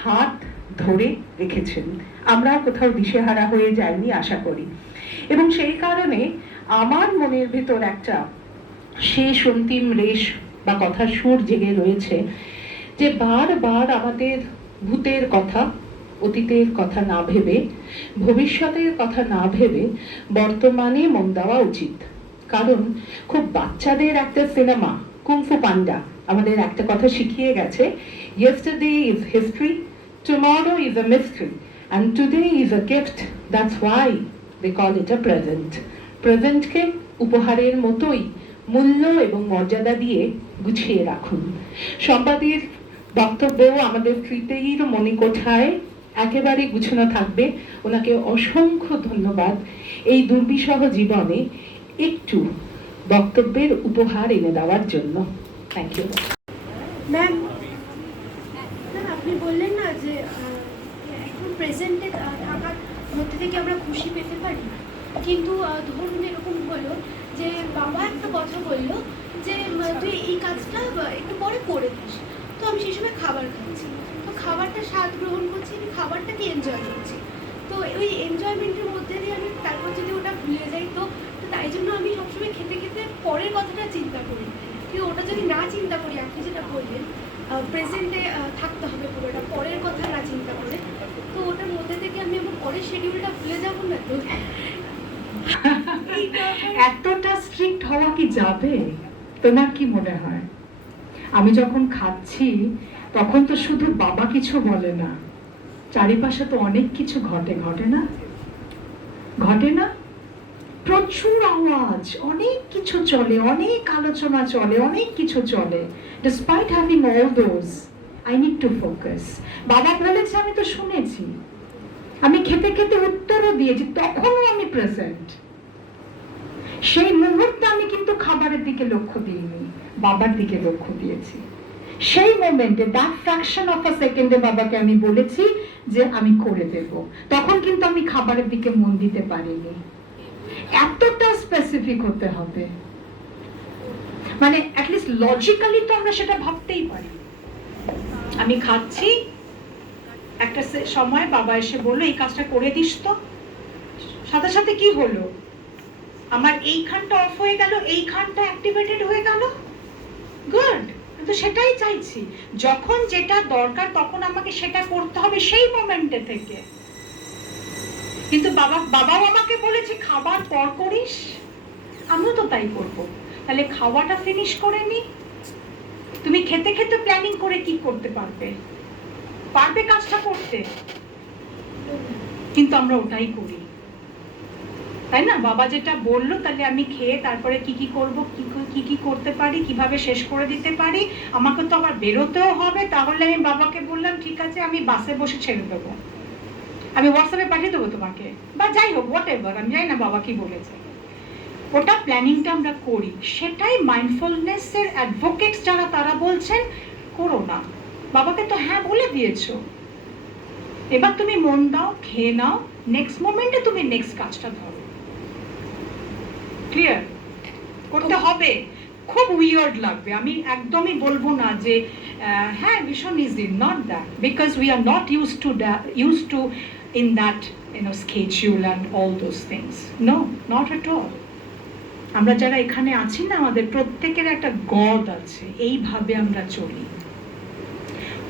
হাত ধরে রেখেছেন। আমরাও কোথাও দিশেহারা হয়ে যাইনি আশা করি। এবং সেই কারণে আমার মনের ভেতর একটা শেষ অন্তিম রেশ বা কথার সুর জেগে রয়েছে, যে বারবার আমাদের ভূতের কথা, অতীতের কথা না ভেবে, ভবিষ্যতের কথা না ভেবে বর্তমানে মন দেওয়া উচিত। কারণ খুব বাচ্চাদের একটা সিনেমা কুংফু পান্ডা আমাদের একটা কথা শিখিয়ে গেছে, yesterday is history, tomorrow is a mystery, and today is a gift, that's why they call it a present. প্রেজেন্টকে উপহারের মতোই মূল্য এবং মর্যাদা দিয়ে গুছিয়ে রাখুন। সম্পাদকের বক্তব্য আমাদের স্মৃতির মণিকোঠায় একেবারে গুছানো থাকবে। ওনাকে অসংখ্য ধন্যবাদ এই দুর্বিষহ জীবনে একটু বক্তব্যের উপহার এনে দেওয়ার জন্য। Thank you ma'am. আপনি বললেন না যে এখন প্রেজেন্টে থাকার মধ্যে থেকে আমরা খুশি পেতে পারি, কিন্তু ধরুন এরকম হলো যে বাবা একটা কথা বললো যে তুই এই কাজটা একটু পরে করে দিস, তো আমি সেই সময় খাবার খাচ্ছি, তো খাবারটা স্বাদ গ্রহণ করছি, আমি খাবারটাকে এনজয় করছি, তো ওই এনজয়মেন্টের মধ্যে দিয়ে আমি তারপর যদি ওটা ভুলে যাই, তো তাই জন্য আমি সবসময় খেতে খেতে পরের কথাটা না চিন্তা করি, আপনি যেটা বললেন প্রেজেন্টে থাকতে হবে পুরোটা, পরের কথা না চিন্তা করে, তো ওটার মধ্যে থেকে আমি আমার পরের শিডিউলটা ভুলে যাবো না তো? এতটা স্ট্রিক্ট হওয়া কি যাবে? তোমার কি মনে হয়? আমি যখন খাচ্ছি তখন তো শুধু বাবা কিছু বলে না, চারিপাশে তো অনেক কিছু ঘটে, ঘটে না? ঘটে না? প্রচুর আওয়াজ, অনেক কিছু চলে, অনেক আলোচনা চলে, অনেক কিছু চলে। Despite having all those, I need to focus. বাবা বলেছে, আমি তো শুনেছি, আমি খেতে খেতে উত্তরও দিয়েছি, তখনও আমি প্রেজেন্ট। সেই মুহূর্তে আমি কিন্তু খাবারের দিকে লক্ষ্য দিইনি, বাবার দিকে লক্ষ্য দিয়েছি। সেই মোমেন্টে, দ্যাট ফ্র্যাকশন অফ আ সেকেন্ডে বাবাকে আমি বলেছি যে আমি করে দেব, তখন কিন্তু আমি খাবারের দিকে মন দিতে পারিনি। এতটা স্পেসিফিক হতে হবে, মানে অ্যাটলিস্ট লজিক্যালি তো আমরা সেটা ভাবতেই পারি। আমি খাচ্ছি, একটা সময় বাবা এসে বললো এই কাজটা করে দিস তো, সাথে সাথে কি হলো, আমার এইখানটা অফ হয়ে গেল, এইখানটা অ্যাক্টিভেটেড হয়ে গেল, গুড। কিন্তু সেটাই চাইছি, যখন যেটা দরকার তখন আমাকে সেটা করতে হবে সেই মোমেন্টে থেকে। কিন্তু বাবাও আমাকে বলেছে খাবার পর করিস, আমিও তো তাই করব। তাহলে খাওয়াটা ফিনিশ করে নি। তুমি খেতে খেতে প্ল্যানিং করে কি করতে পারবে? পারবে কাজটা করতে? কিন্তু আমরা ওটাই করি, তাই না? বাবা যেটা বললো, তাহলে আমি খেয়ে তারপরে কি কি করব, কি কি করতে পারি, কিভাবে শেষ করে দিতে পারি, আমাকে তো আবার বেরোতেও হবে। তাহলে আমি বাবাকে বললাম ঠিক আছে, আমি বাসে বসে ছেড়ে দেবো, আমি হোয়াটসঅ্যাপে পাঠিয়ে দেবো তোমাকে, বা যাই হোক হোয়াট এভার, আমি জানি না বাবা কি বলেছে। ওটা প্ল্যানিংটা আমরা করি, সেটাই মাইন্ডফুলনেসের অ্যাডভোকেটস যারা তারা বলছেন করো না। বাবাকে তো হ্যাঁ বলে দিয়েছো, এবার তুমি মন দাও, খেয়ে নাও, নেক্সট মোমেন্টে তুমি নেক্সট কাজটা ধরো। ক্লিয়ার? করতে হবে। খুব উইয়ার্ড লাগবে, আমি একদমই বলবো না যে হ্যাঁ ভীষণ easy, not that, because we are not used to in that schedule and all those things. No, not at all. আমরা যারা এখানে আছি না, আমাদের প্রত্যেকের একটা গদ আছে, এইভাবে আমরা চলি।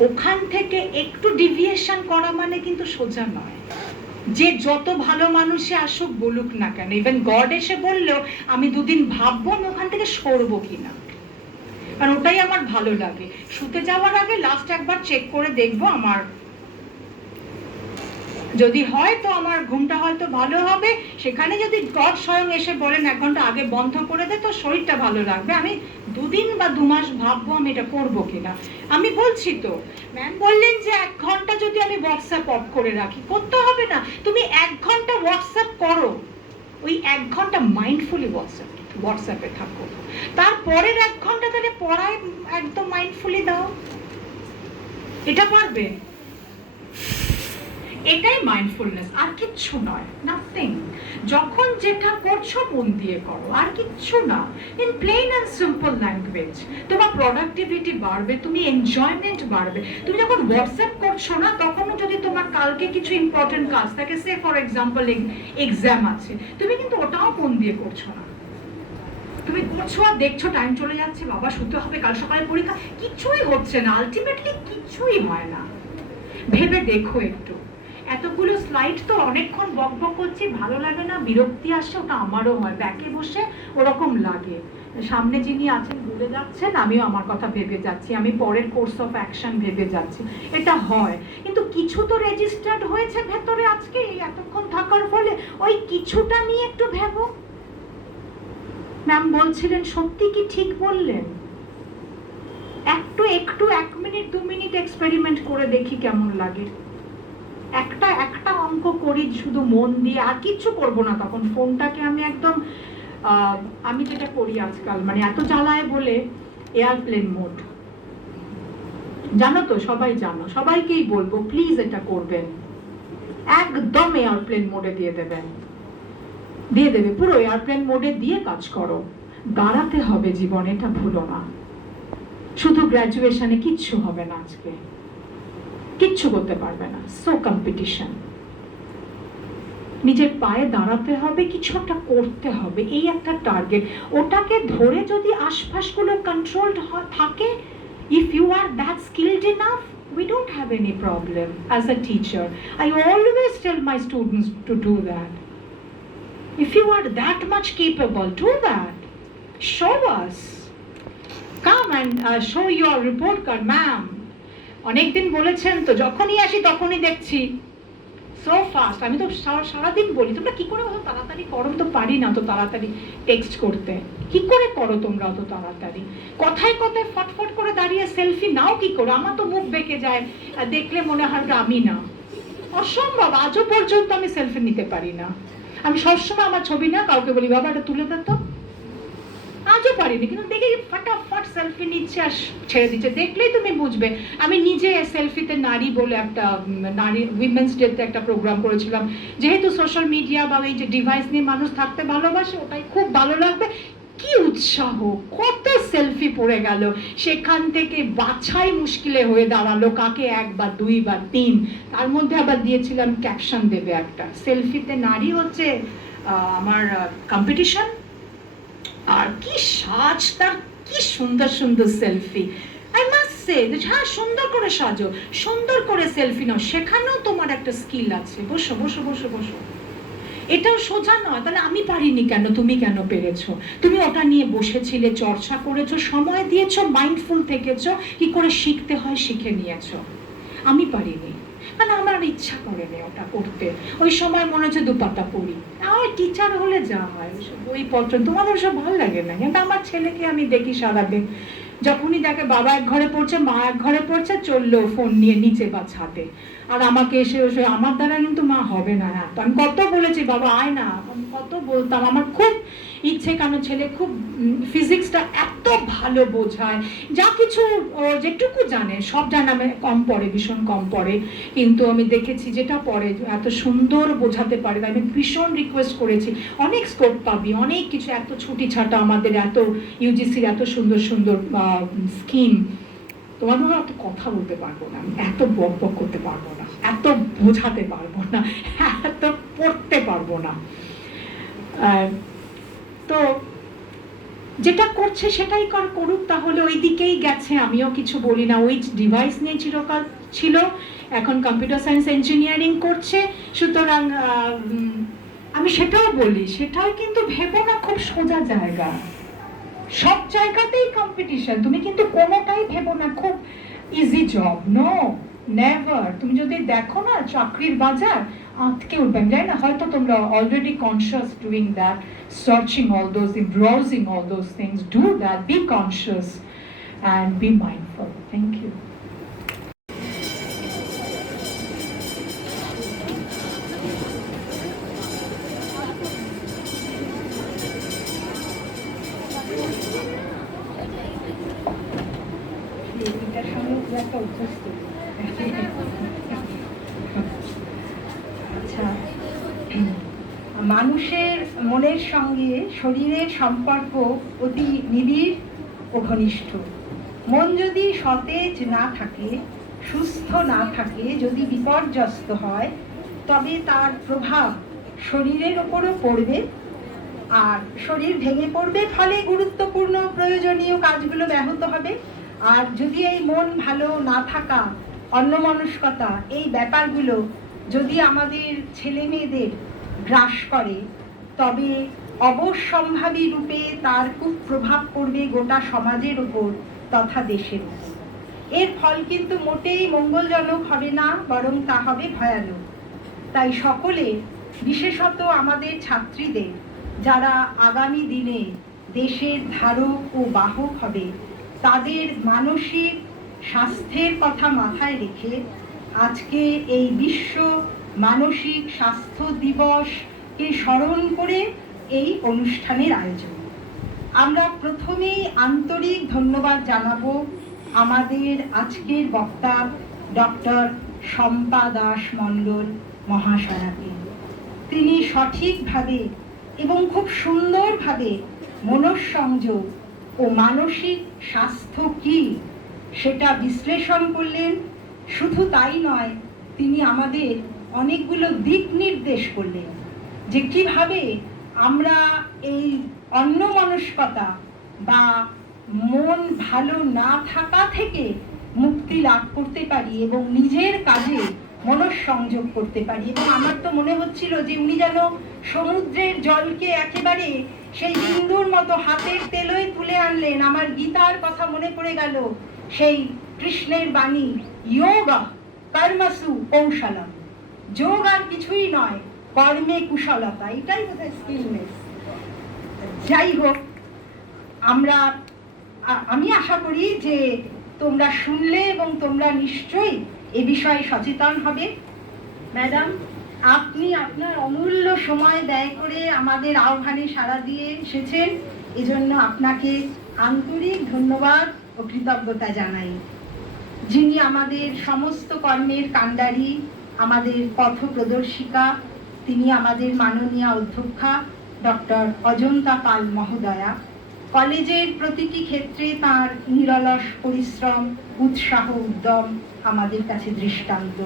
ওখান থেকে একটু ডিভিয়েশন করা মানে কিন্তু সোজা নয়। যে যত ভালো মানুষে আসুক বলুক না কেন, ইভেন গড এসে বললেও আমি দুদিন ভাববো আমি ওখান থেকে সরবো কিনা, কারণ ওটাই আমার ভালো লাগে। শুতে যাওয়ার আগে লাস্ট একবার চেক করে দেখবো, আমার যদি হয় তো আমার ঘুমটা হয়তো ভালো হবে। সেখানে যদি গড স্বয়ং এসে বলেন 1 ঘন্টা আগে বন্ধ করে দে, তো শরীরটা ভালো লাগবে। আমি 2 দিন বা 2 মাস ভাববো আমি এটা করবো কিনা। আমি বলছি তো, ম্যাম বললেন যে 1 ঘন্টা যদি আমি হোয়াটসঅ্যাপ অফ করে রাখি, করতে হবে না, তুমি 1 ঘন্টা হোয়াটসঅ্যাপ করো, ওই 1 ঘন্টা মাইন্ডফুলি হোয়াটসঅ্যাপে থাকো, তারপরের 1 ঘন্টা তাহলে পড়ায় একদম মাইন্ডফুলি দাও। এটা পারবে? এটাই মাইন্ডফুলনেস, আর কিচ্ছু নয়, নাথিং। যখন যেটা করছো মন দিয়ে করো, আর কিচ্ছু না। In plain and simple language তোমার প্রোডাক্টিভিটি বাড়বে, তুমি এনজয়মেন্ট বাড়বে। তুমি যখন হোয়াটসঅ্যাপ করছো না, তখনও যদি তোমার কালকে কিছু ইম্পর্টেন্ট কাজ থাকে, সে ফর এক্সাম্পল এক্সাম আছে, তুমি কিন্তু ওটাও মন দিয়ে করছো না। তুমি করছো আর দেখছো টাইম চলে যাচ্ছে, বাবা শুতে হবে, কাল সকালে পরীক্ষা, কিছুই হচ্ছে না, আলটিমেটলি কিছুই হয় না। ভেবে দেখো একটু, এতগুলো স্লাইড তো অনেকক্ষণ বক বক করছি, ভালো লাগে না, বিরক্তি আসছে, ওটা আমারও হয়, ব্যাকে বসে ওরকম লাগে। সামনে যিনি আছেন ভুলে যাচ্ছেন, আমিও আমার কথা ভেবে যাচ্ছি, আমি পরের কোর্স অফ অ্যাকশন ভেবে যাচ্ছি, এটা হয়। কিন্তু কিছু তো রেজিস্টার্ড হয়েছে ভেতরে আজকে এতক্ষণ থাকার ফলে, ওই কিছুটা নিয়ে একটু ভেবো। ম্যাম বলছিলেন সত্যি কি ঠিক বললেন? একটু 1 মিনিট 2 মিনিট এক্সপেরিমেন্ট করে দেখি কেমন লাগে। একটা অঙ্ক করি শুধু মন দিয়ে, আর কিচ্ছু করবো না। তখন ফোনটাকে আমি একদম আমি যেটা করি আজকাল, মানে এত জ্বালায় বলে, এয়ারপ্লেন মোড, জানো তো, সবাই জানো, সবাইকেই বলবো প্লিজ এটা করবেন, একদম এয়ারপ্লেন মোডে দিয়ে দেবে, পুরো এয়ারপ্লেন মোডে দিয়ে কাজ করো। দাঁড়াতে হবে জীবনে, এটা ভুলো না। শুধু গ্র্যাজুয়েশনে কিচ্ছু হবে না, আজকে কিচ্ছু করতে পারবে না, সো কম্পিটিশন। নিজের পায়ে দাঁড়াতে হবে, কিছু একটা করতে হবে, এই একটা টার্গেট। ওটাকে ধরে যদি আশপাশগুলো কন্ট্রোলড থাকে, if you are that skilled enough, we don't have any problem as a teacher. I always tell my students to do that. If you are that much capable, do that. Show us. Come and show your report card, ma'am. অনেকদিন বলেছেন তো, যখনই আসি তখনই দেখছি so fast. আমি তো সারাদিন বলি তোমরা কি করে অত তাড়াতাড়ি করো, তো পারি না অত তাড়াতাড়ি টেক্সট করতে, কি করে করো তোমরা অত তাড়াতাড়ি? কথায় কথায় ফটফট করে দাঁড়িয়ে সেলফি নাও কি করো? আমার তো মুখ বেঁকে যায়, দেখলে মনে হয় আমি না, অসম্ভব। আজও পর্যন্ত আমি সেলফি নিতে পারি না। আমি সবসময় আমার ছবি না কাউকে বলি বাবা এটা তুলে দে তো, আজও পারিনি, কিন্তু দেখে ফটাফট সেলফি নিচ্ছে আর ছেড়ে দিচ্ছে। দেখলেই তুমি বুঝবে। আমি নিজে সেলফিতে নারী বলে একটা নারী উইমেন্স ডেতে একটা প্রোগ্রাম করেছিলাম। যেহেতু সোশ্যাল মিডিয়া বা এই যে ডিভাইস নিয়ে মানুষ থাকতে ভালোবাসে, ওটাই খুব ভালো লাগবে। কি উৎসাহ, কত সেলফি পড়ে গেল, সেখান থেকে বাছাই মুশকিলে হয়ে দাঁড়ালো কাকে 1 বা 2 বা 3। তার মধ্যে আবার দিয়েছিলাম ক্যাপশন দেবে একটা, সেলফিতে নারী হচ্ছে আমার কম্পিটিশন। আর কি সাজ তার, কি সুন্দর সুন্দর সেলফি। আই মাস্ট সে, হ্যাঁ সুন্দর করে সাজো, সুন্দর করে সেলফি নাও, সেখানেও তোমার একটা স্কিল আছে। বসো বসো বসো বসো। এটাও সোজা নয়, তাহলে আমি পারিনি কেন, তুমি কেন পেরেছো? তুমি ওটা নিয়ে বসেছিলে, চর্চা করেছো, সময় দিয়েছো, মাইন্ডফুল থেকেছো, কি করে শিখতে হয় শিখে নিয়েছো। আমি পারিনি, মানে আমার ইচ্ছা করেনি ওটা করতে। ওই সময় মনে হচ্ছে 2 পাতা পড়ি। আমার টিচার হলে যা হয়, বইপত্র তোমাদের সব ভালো লাগে না, কিন্তু আমার ছেলেকে আমি দেখি সারাদিন, যখনই দেখে বাবা এক ঘরে পড়ছে, মা এক ঘরে পড়ছে, চললো ফোন নিয়ে নিচে বা ছাদে। আর আমাকে এসে আমার দ্বারা কিন্তু মা হবে না। হ্যাঁ, তো আমি কত বলেছি বাবা আয় না, আমি কত বলতাম। আমার খুব ইচ্ছে, কেন ছেলে খুব ফিজিক্সটা এত ভালো বোঝায়, যা কিছু যেটুকু জানে সব জানে, আমি কম পড়ে, ভীষণ কম পড়ে, কিন্তু আমি দেখেছি যেটা পড়ে এত সুন্দর বোঝাতে পারে। আমি ভীষণ রিকোয়েস্ট করেছি, অনেক স্কোপ পাবি, অনেক কিছু, এত ছুটি ছাটা আমাদের, এত ইউজিসির এত সুন্দর সুন্দর স্কিম, তোমাদের অত কথা বলতে পারবো না, এত বক বক করতে পারবো না, এত বোঝাতে পারবো না, এত পড়তে পারবো না। তো যেটা করছে সেটাই করুক, তাহলে ওই দিকেই গেছে, আমিও কিছু বলি না। ওই ডিভাইস নিয়ে চিরকাল ছিল, এখন কম্পিউটার সায়েন্স ইঞ্জিনিয়ারিং করছে, সুতরাং আমি সেটাও বলি, সেটাও কিন্তু ভেবো না খুব সোজা জায়গা। সব জায়গাতেই কম্পিটিশন, তুমি কিন্তু কোনোটাই ভেবো না খুব ইজি জব, নো নেভার। তুমি যদি দেখো না চাকরির বাজার, আটকে উঠবে। আমি জানি না, হয়তো তোমরা already conscious doing that, searching all those, browsing all those things, do that, be conscious and be mindful. Thank you. আচ্ছা, মানুষের মনের সঙ্গে শরীরের সম্পর্ক অতি নিবিড় ও ঘনিষ্ঠ। মন যদি সতেজ না থাকে, সুস্থ না থাকে, যদি বিপর্যস্ত হয়, তবে তার প্রভাব শরীরের ওপরও পড়বে, আর শরীর ভেঙে পড়বে, ফলে গুরুত্বপূর্ণ প্রয়োজনীয় কাজগুলো ব্যাহত হবে। আর যদি এই মন ভালো না থাকা, অন্যমনস্কতা, এই ব্যাপারগুলো যদি আমাদের ছেলে মেয়েদের গ্রাস করে, তবে অবশ্যম্ভাবী রূপে তার খুব প্রভাব পড়বে গোটা সমাজের উপর তথা দেশের উপর। এর ফল কিন্তু মোটেই মঙ্গলজনক হবে না, বরং তা হবে ভয়ানক। তাই সকলে, বিশেষত আমাদের ছাত্রীদের, যারা আগামী দিনে দেশের ধারক ও বাহক হবে, তাদের মানসিক স্বাস্থ্যের কথা মাথায় রেখে আজকে এই বিশ্ব মানসিক স্বাস্থ্য দিবসকে স্মরণ করে এই অনুষ্ঠানের আয়োজন। আমরা প্রথমেই আন্তরিক ধন্যবাদ জানাবো আমাদের আজকের বক্তা ডক্টর শম্পা দাস মণ্ডল মহাশয়াকে। তিনি সঠিকভাবে এবং খুব সুন্দরভাবে মনঃসংযোগ ও মানসিক স্বাস্থ্য কি সেটা বিশ্লেষণ করলেন। শুধু তাই নয়, তিনি আমাদের অনেকগুলো দিক নির্দেশ করলেন যে কিভাবে আমরা এই অন্যমনস্কতা বা মন ভালো না থাকা থেকে মুক্তি লাভ করতে পারি এবং নিজের কাজে মনঃসংযোগ করতে পারি। এবং আমার তো মনে হচ্ছিল যে উনি যেন সমুদ্রের জলকে একেবারে সেই বিন্দুর মতো হাতের তেলোয় তুলে আনলেন। আমার গীতার কথা মনে পড়ে গেল, সেই কৃষ্ণের বাণী, যোগা কর্মসু কৌশলম, যোগ আর কিছুই নয়, কর্মে কুশলতা, এটাই বোধহয় স্কিলনেস। যাই হোক, আমি আশা করি যে তোমরা শুনলে এবং তোমরা নিশ্চয়ই এ বিষয়ে সচেতন হবে। ম্যাডাম, আপনি আপনার অমূল্য সময় ব্যয় করে আমাদের আহ্বানে সাড়া দিয়ে এসেছেন, এজন্য আপনাকে আন্তরিক ধন্যবাদ ও কৃতজ্ঞতা জানাই। যিনি আমাদের সমস্ত কর্মের কাণ্ডারী, আমাদের পথ প্রদর্শিকা, তিনি আমাদের মাননীয়া অধ্যক্ষা ডক্টর অজন্তা পাল মহোদয়া। কলেজের প্রতিটি ক্ষেত্রে তার নিরলস পরিশ্রম, উৎসাহ, উদ্যম আমাদের কাছে দৃষ্টান্ত।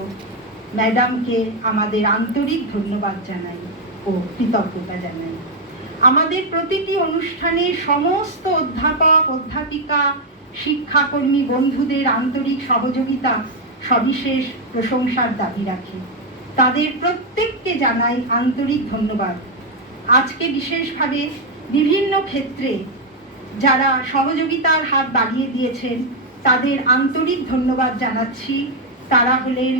ম্যাডামকে আমাদের আন্তরিক ধন্যবাদ জানাই ও কৃতজ্ঞতা জানাই। আমাদের প্রতিটি অনুষ্ঠানে সমস্ত অধ্যাপক, অধ্যাপিকা, শিক্ষাকর্মী বন্ধুদের আন্তরিক সহযোগিতা সবিশেষ প্রশংসার দাবি রাখে। তাদের প্রত্যেককে জানাই আন্তরিক ধন্যবাদ। আজকে বিশেষভাবে বিভিন্ন ক্ষেত্রে যারা সহযোগিতার হাত বাড়িয়ে দিয়েছেন তাদের আন্তরিক ধন্যবাদ জানাচ্ছি। তারা হলেন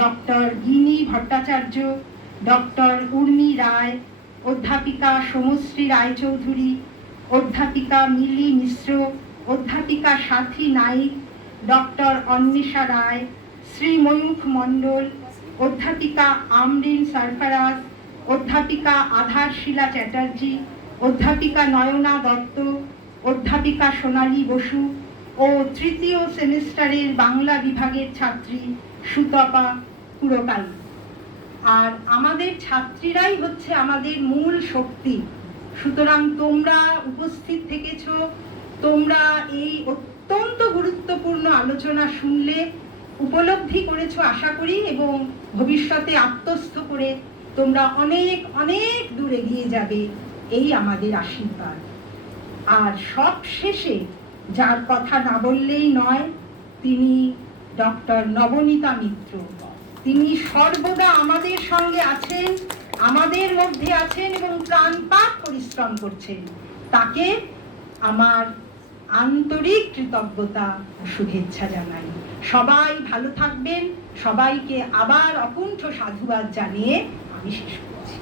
ডক্টর গিনি ভট্টাচার্য, ডক্টর উর্মি রায়, অধ্যাপিকা সোমশ্রী রায়চৌধুরী, অধ্যাপিকা মিলি মিশ্র, অধ্যাপিকা সাথী নাইক, ডক্টর অন্বেষা রায়, শ্রী ময়ূখ মণ্ডল, অধ্যাপিকা আমরিন সরফরাজ, অধ্যাপিকা আধারশীলা চ্যাটার্জি, অধ্যাপিকা নয়না দত্ত, অধ্যাপিকা সোনালী বসু ও তৃতীয় সেমিস্টারের বাংলা বিভাগের ছাত্রী সুতপা পুরকাল। আর আমাদের ছাত্রীরাই হচ্ছে আমাদের মূল শক্তি। সুতরাং তোমরা উপস্থিত থেকেছ, তোমরা এই অত্যন্ত গুরুত্বপূর্ণ আলোচনা শুনলে, উপলব্ধি করেছো আশা করি, এবং ভবিষ্যতে আত্মস্থ করে তোমরা অনেক অনেক দূর এগিয়ে যাবে, এই আমাদের আশীর্বাদ। আর সব শেষে যার কথা না বললেই নয়, তিনি ডক্টর নবনীতা মিত্র। তিনি সর্বদা আমাদের সঙ্গে আছেন, আমাদের মধ্যে আছেন এবং প্রাণপাত পরিশ্রম করছেন। তাকে আমার আন্তরিক কৃতজ্ঞতা ও শুভেচ্ছা জানাই। সবাই ভালো থাকবেন। সবাইকে আবার অকুণ্ঠ সাধুবাদ জানিয়ে আমি শেষ করছি।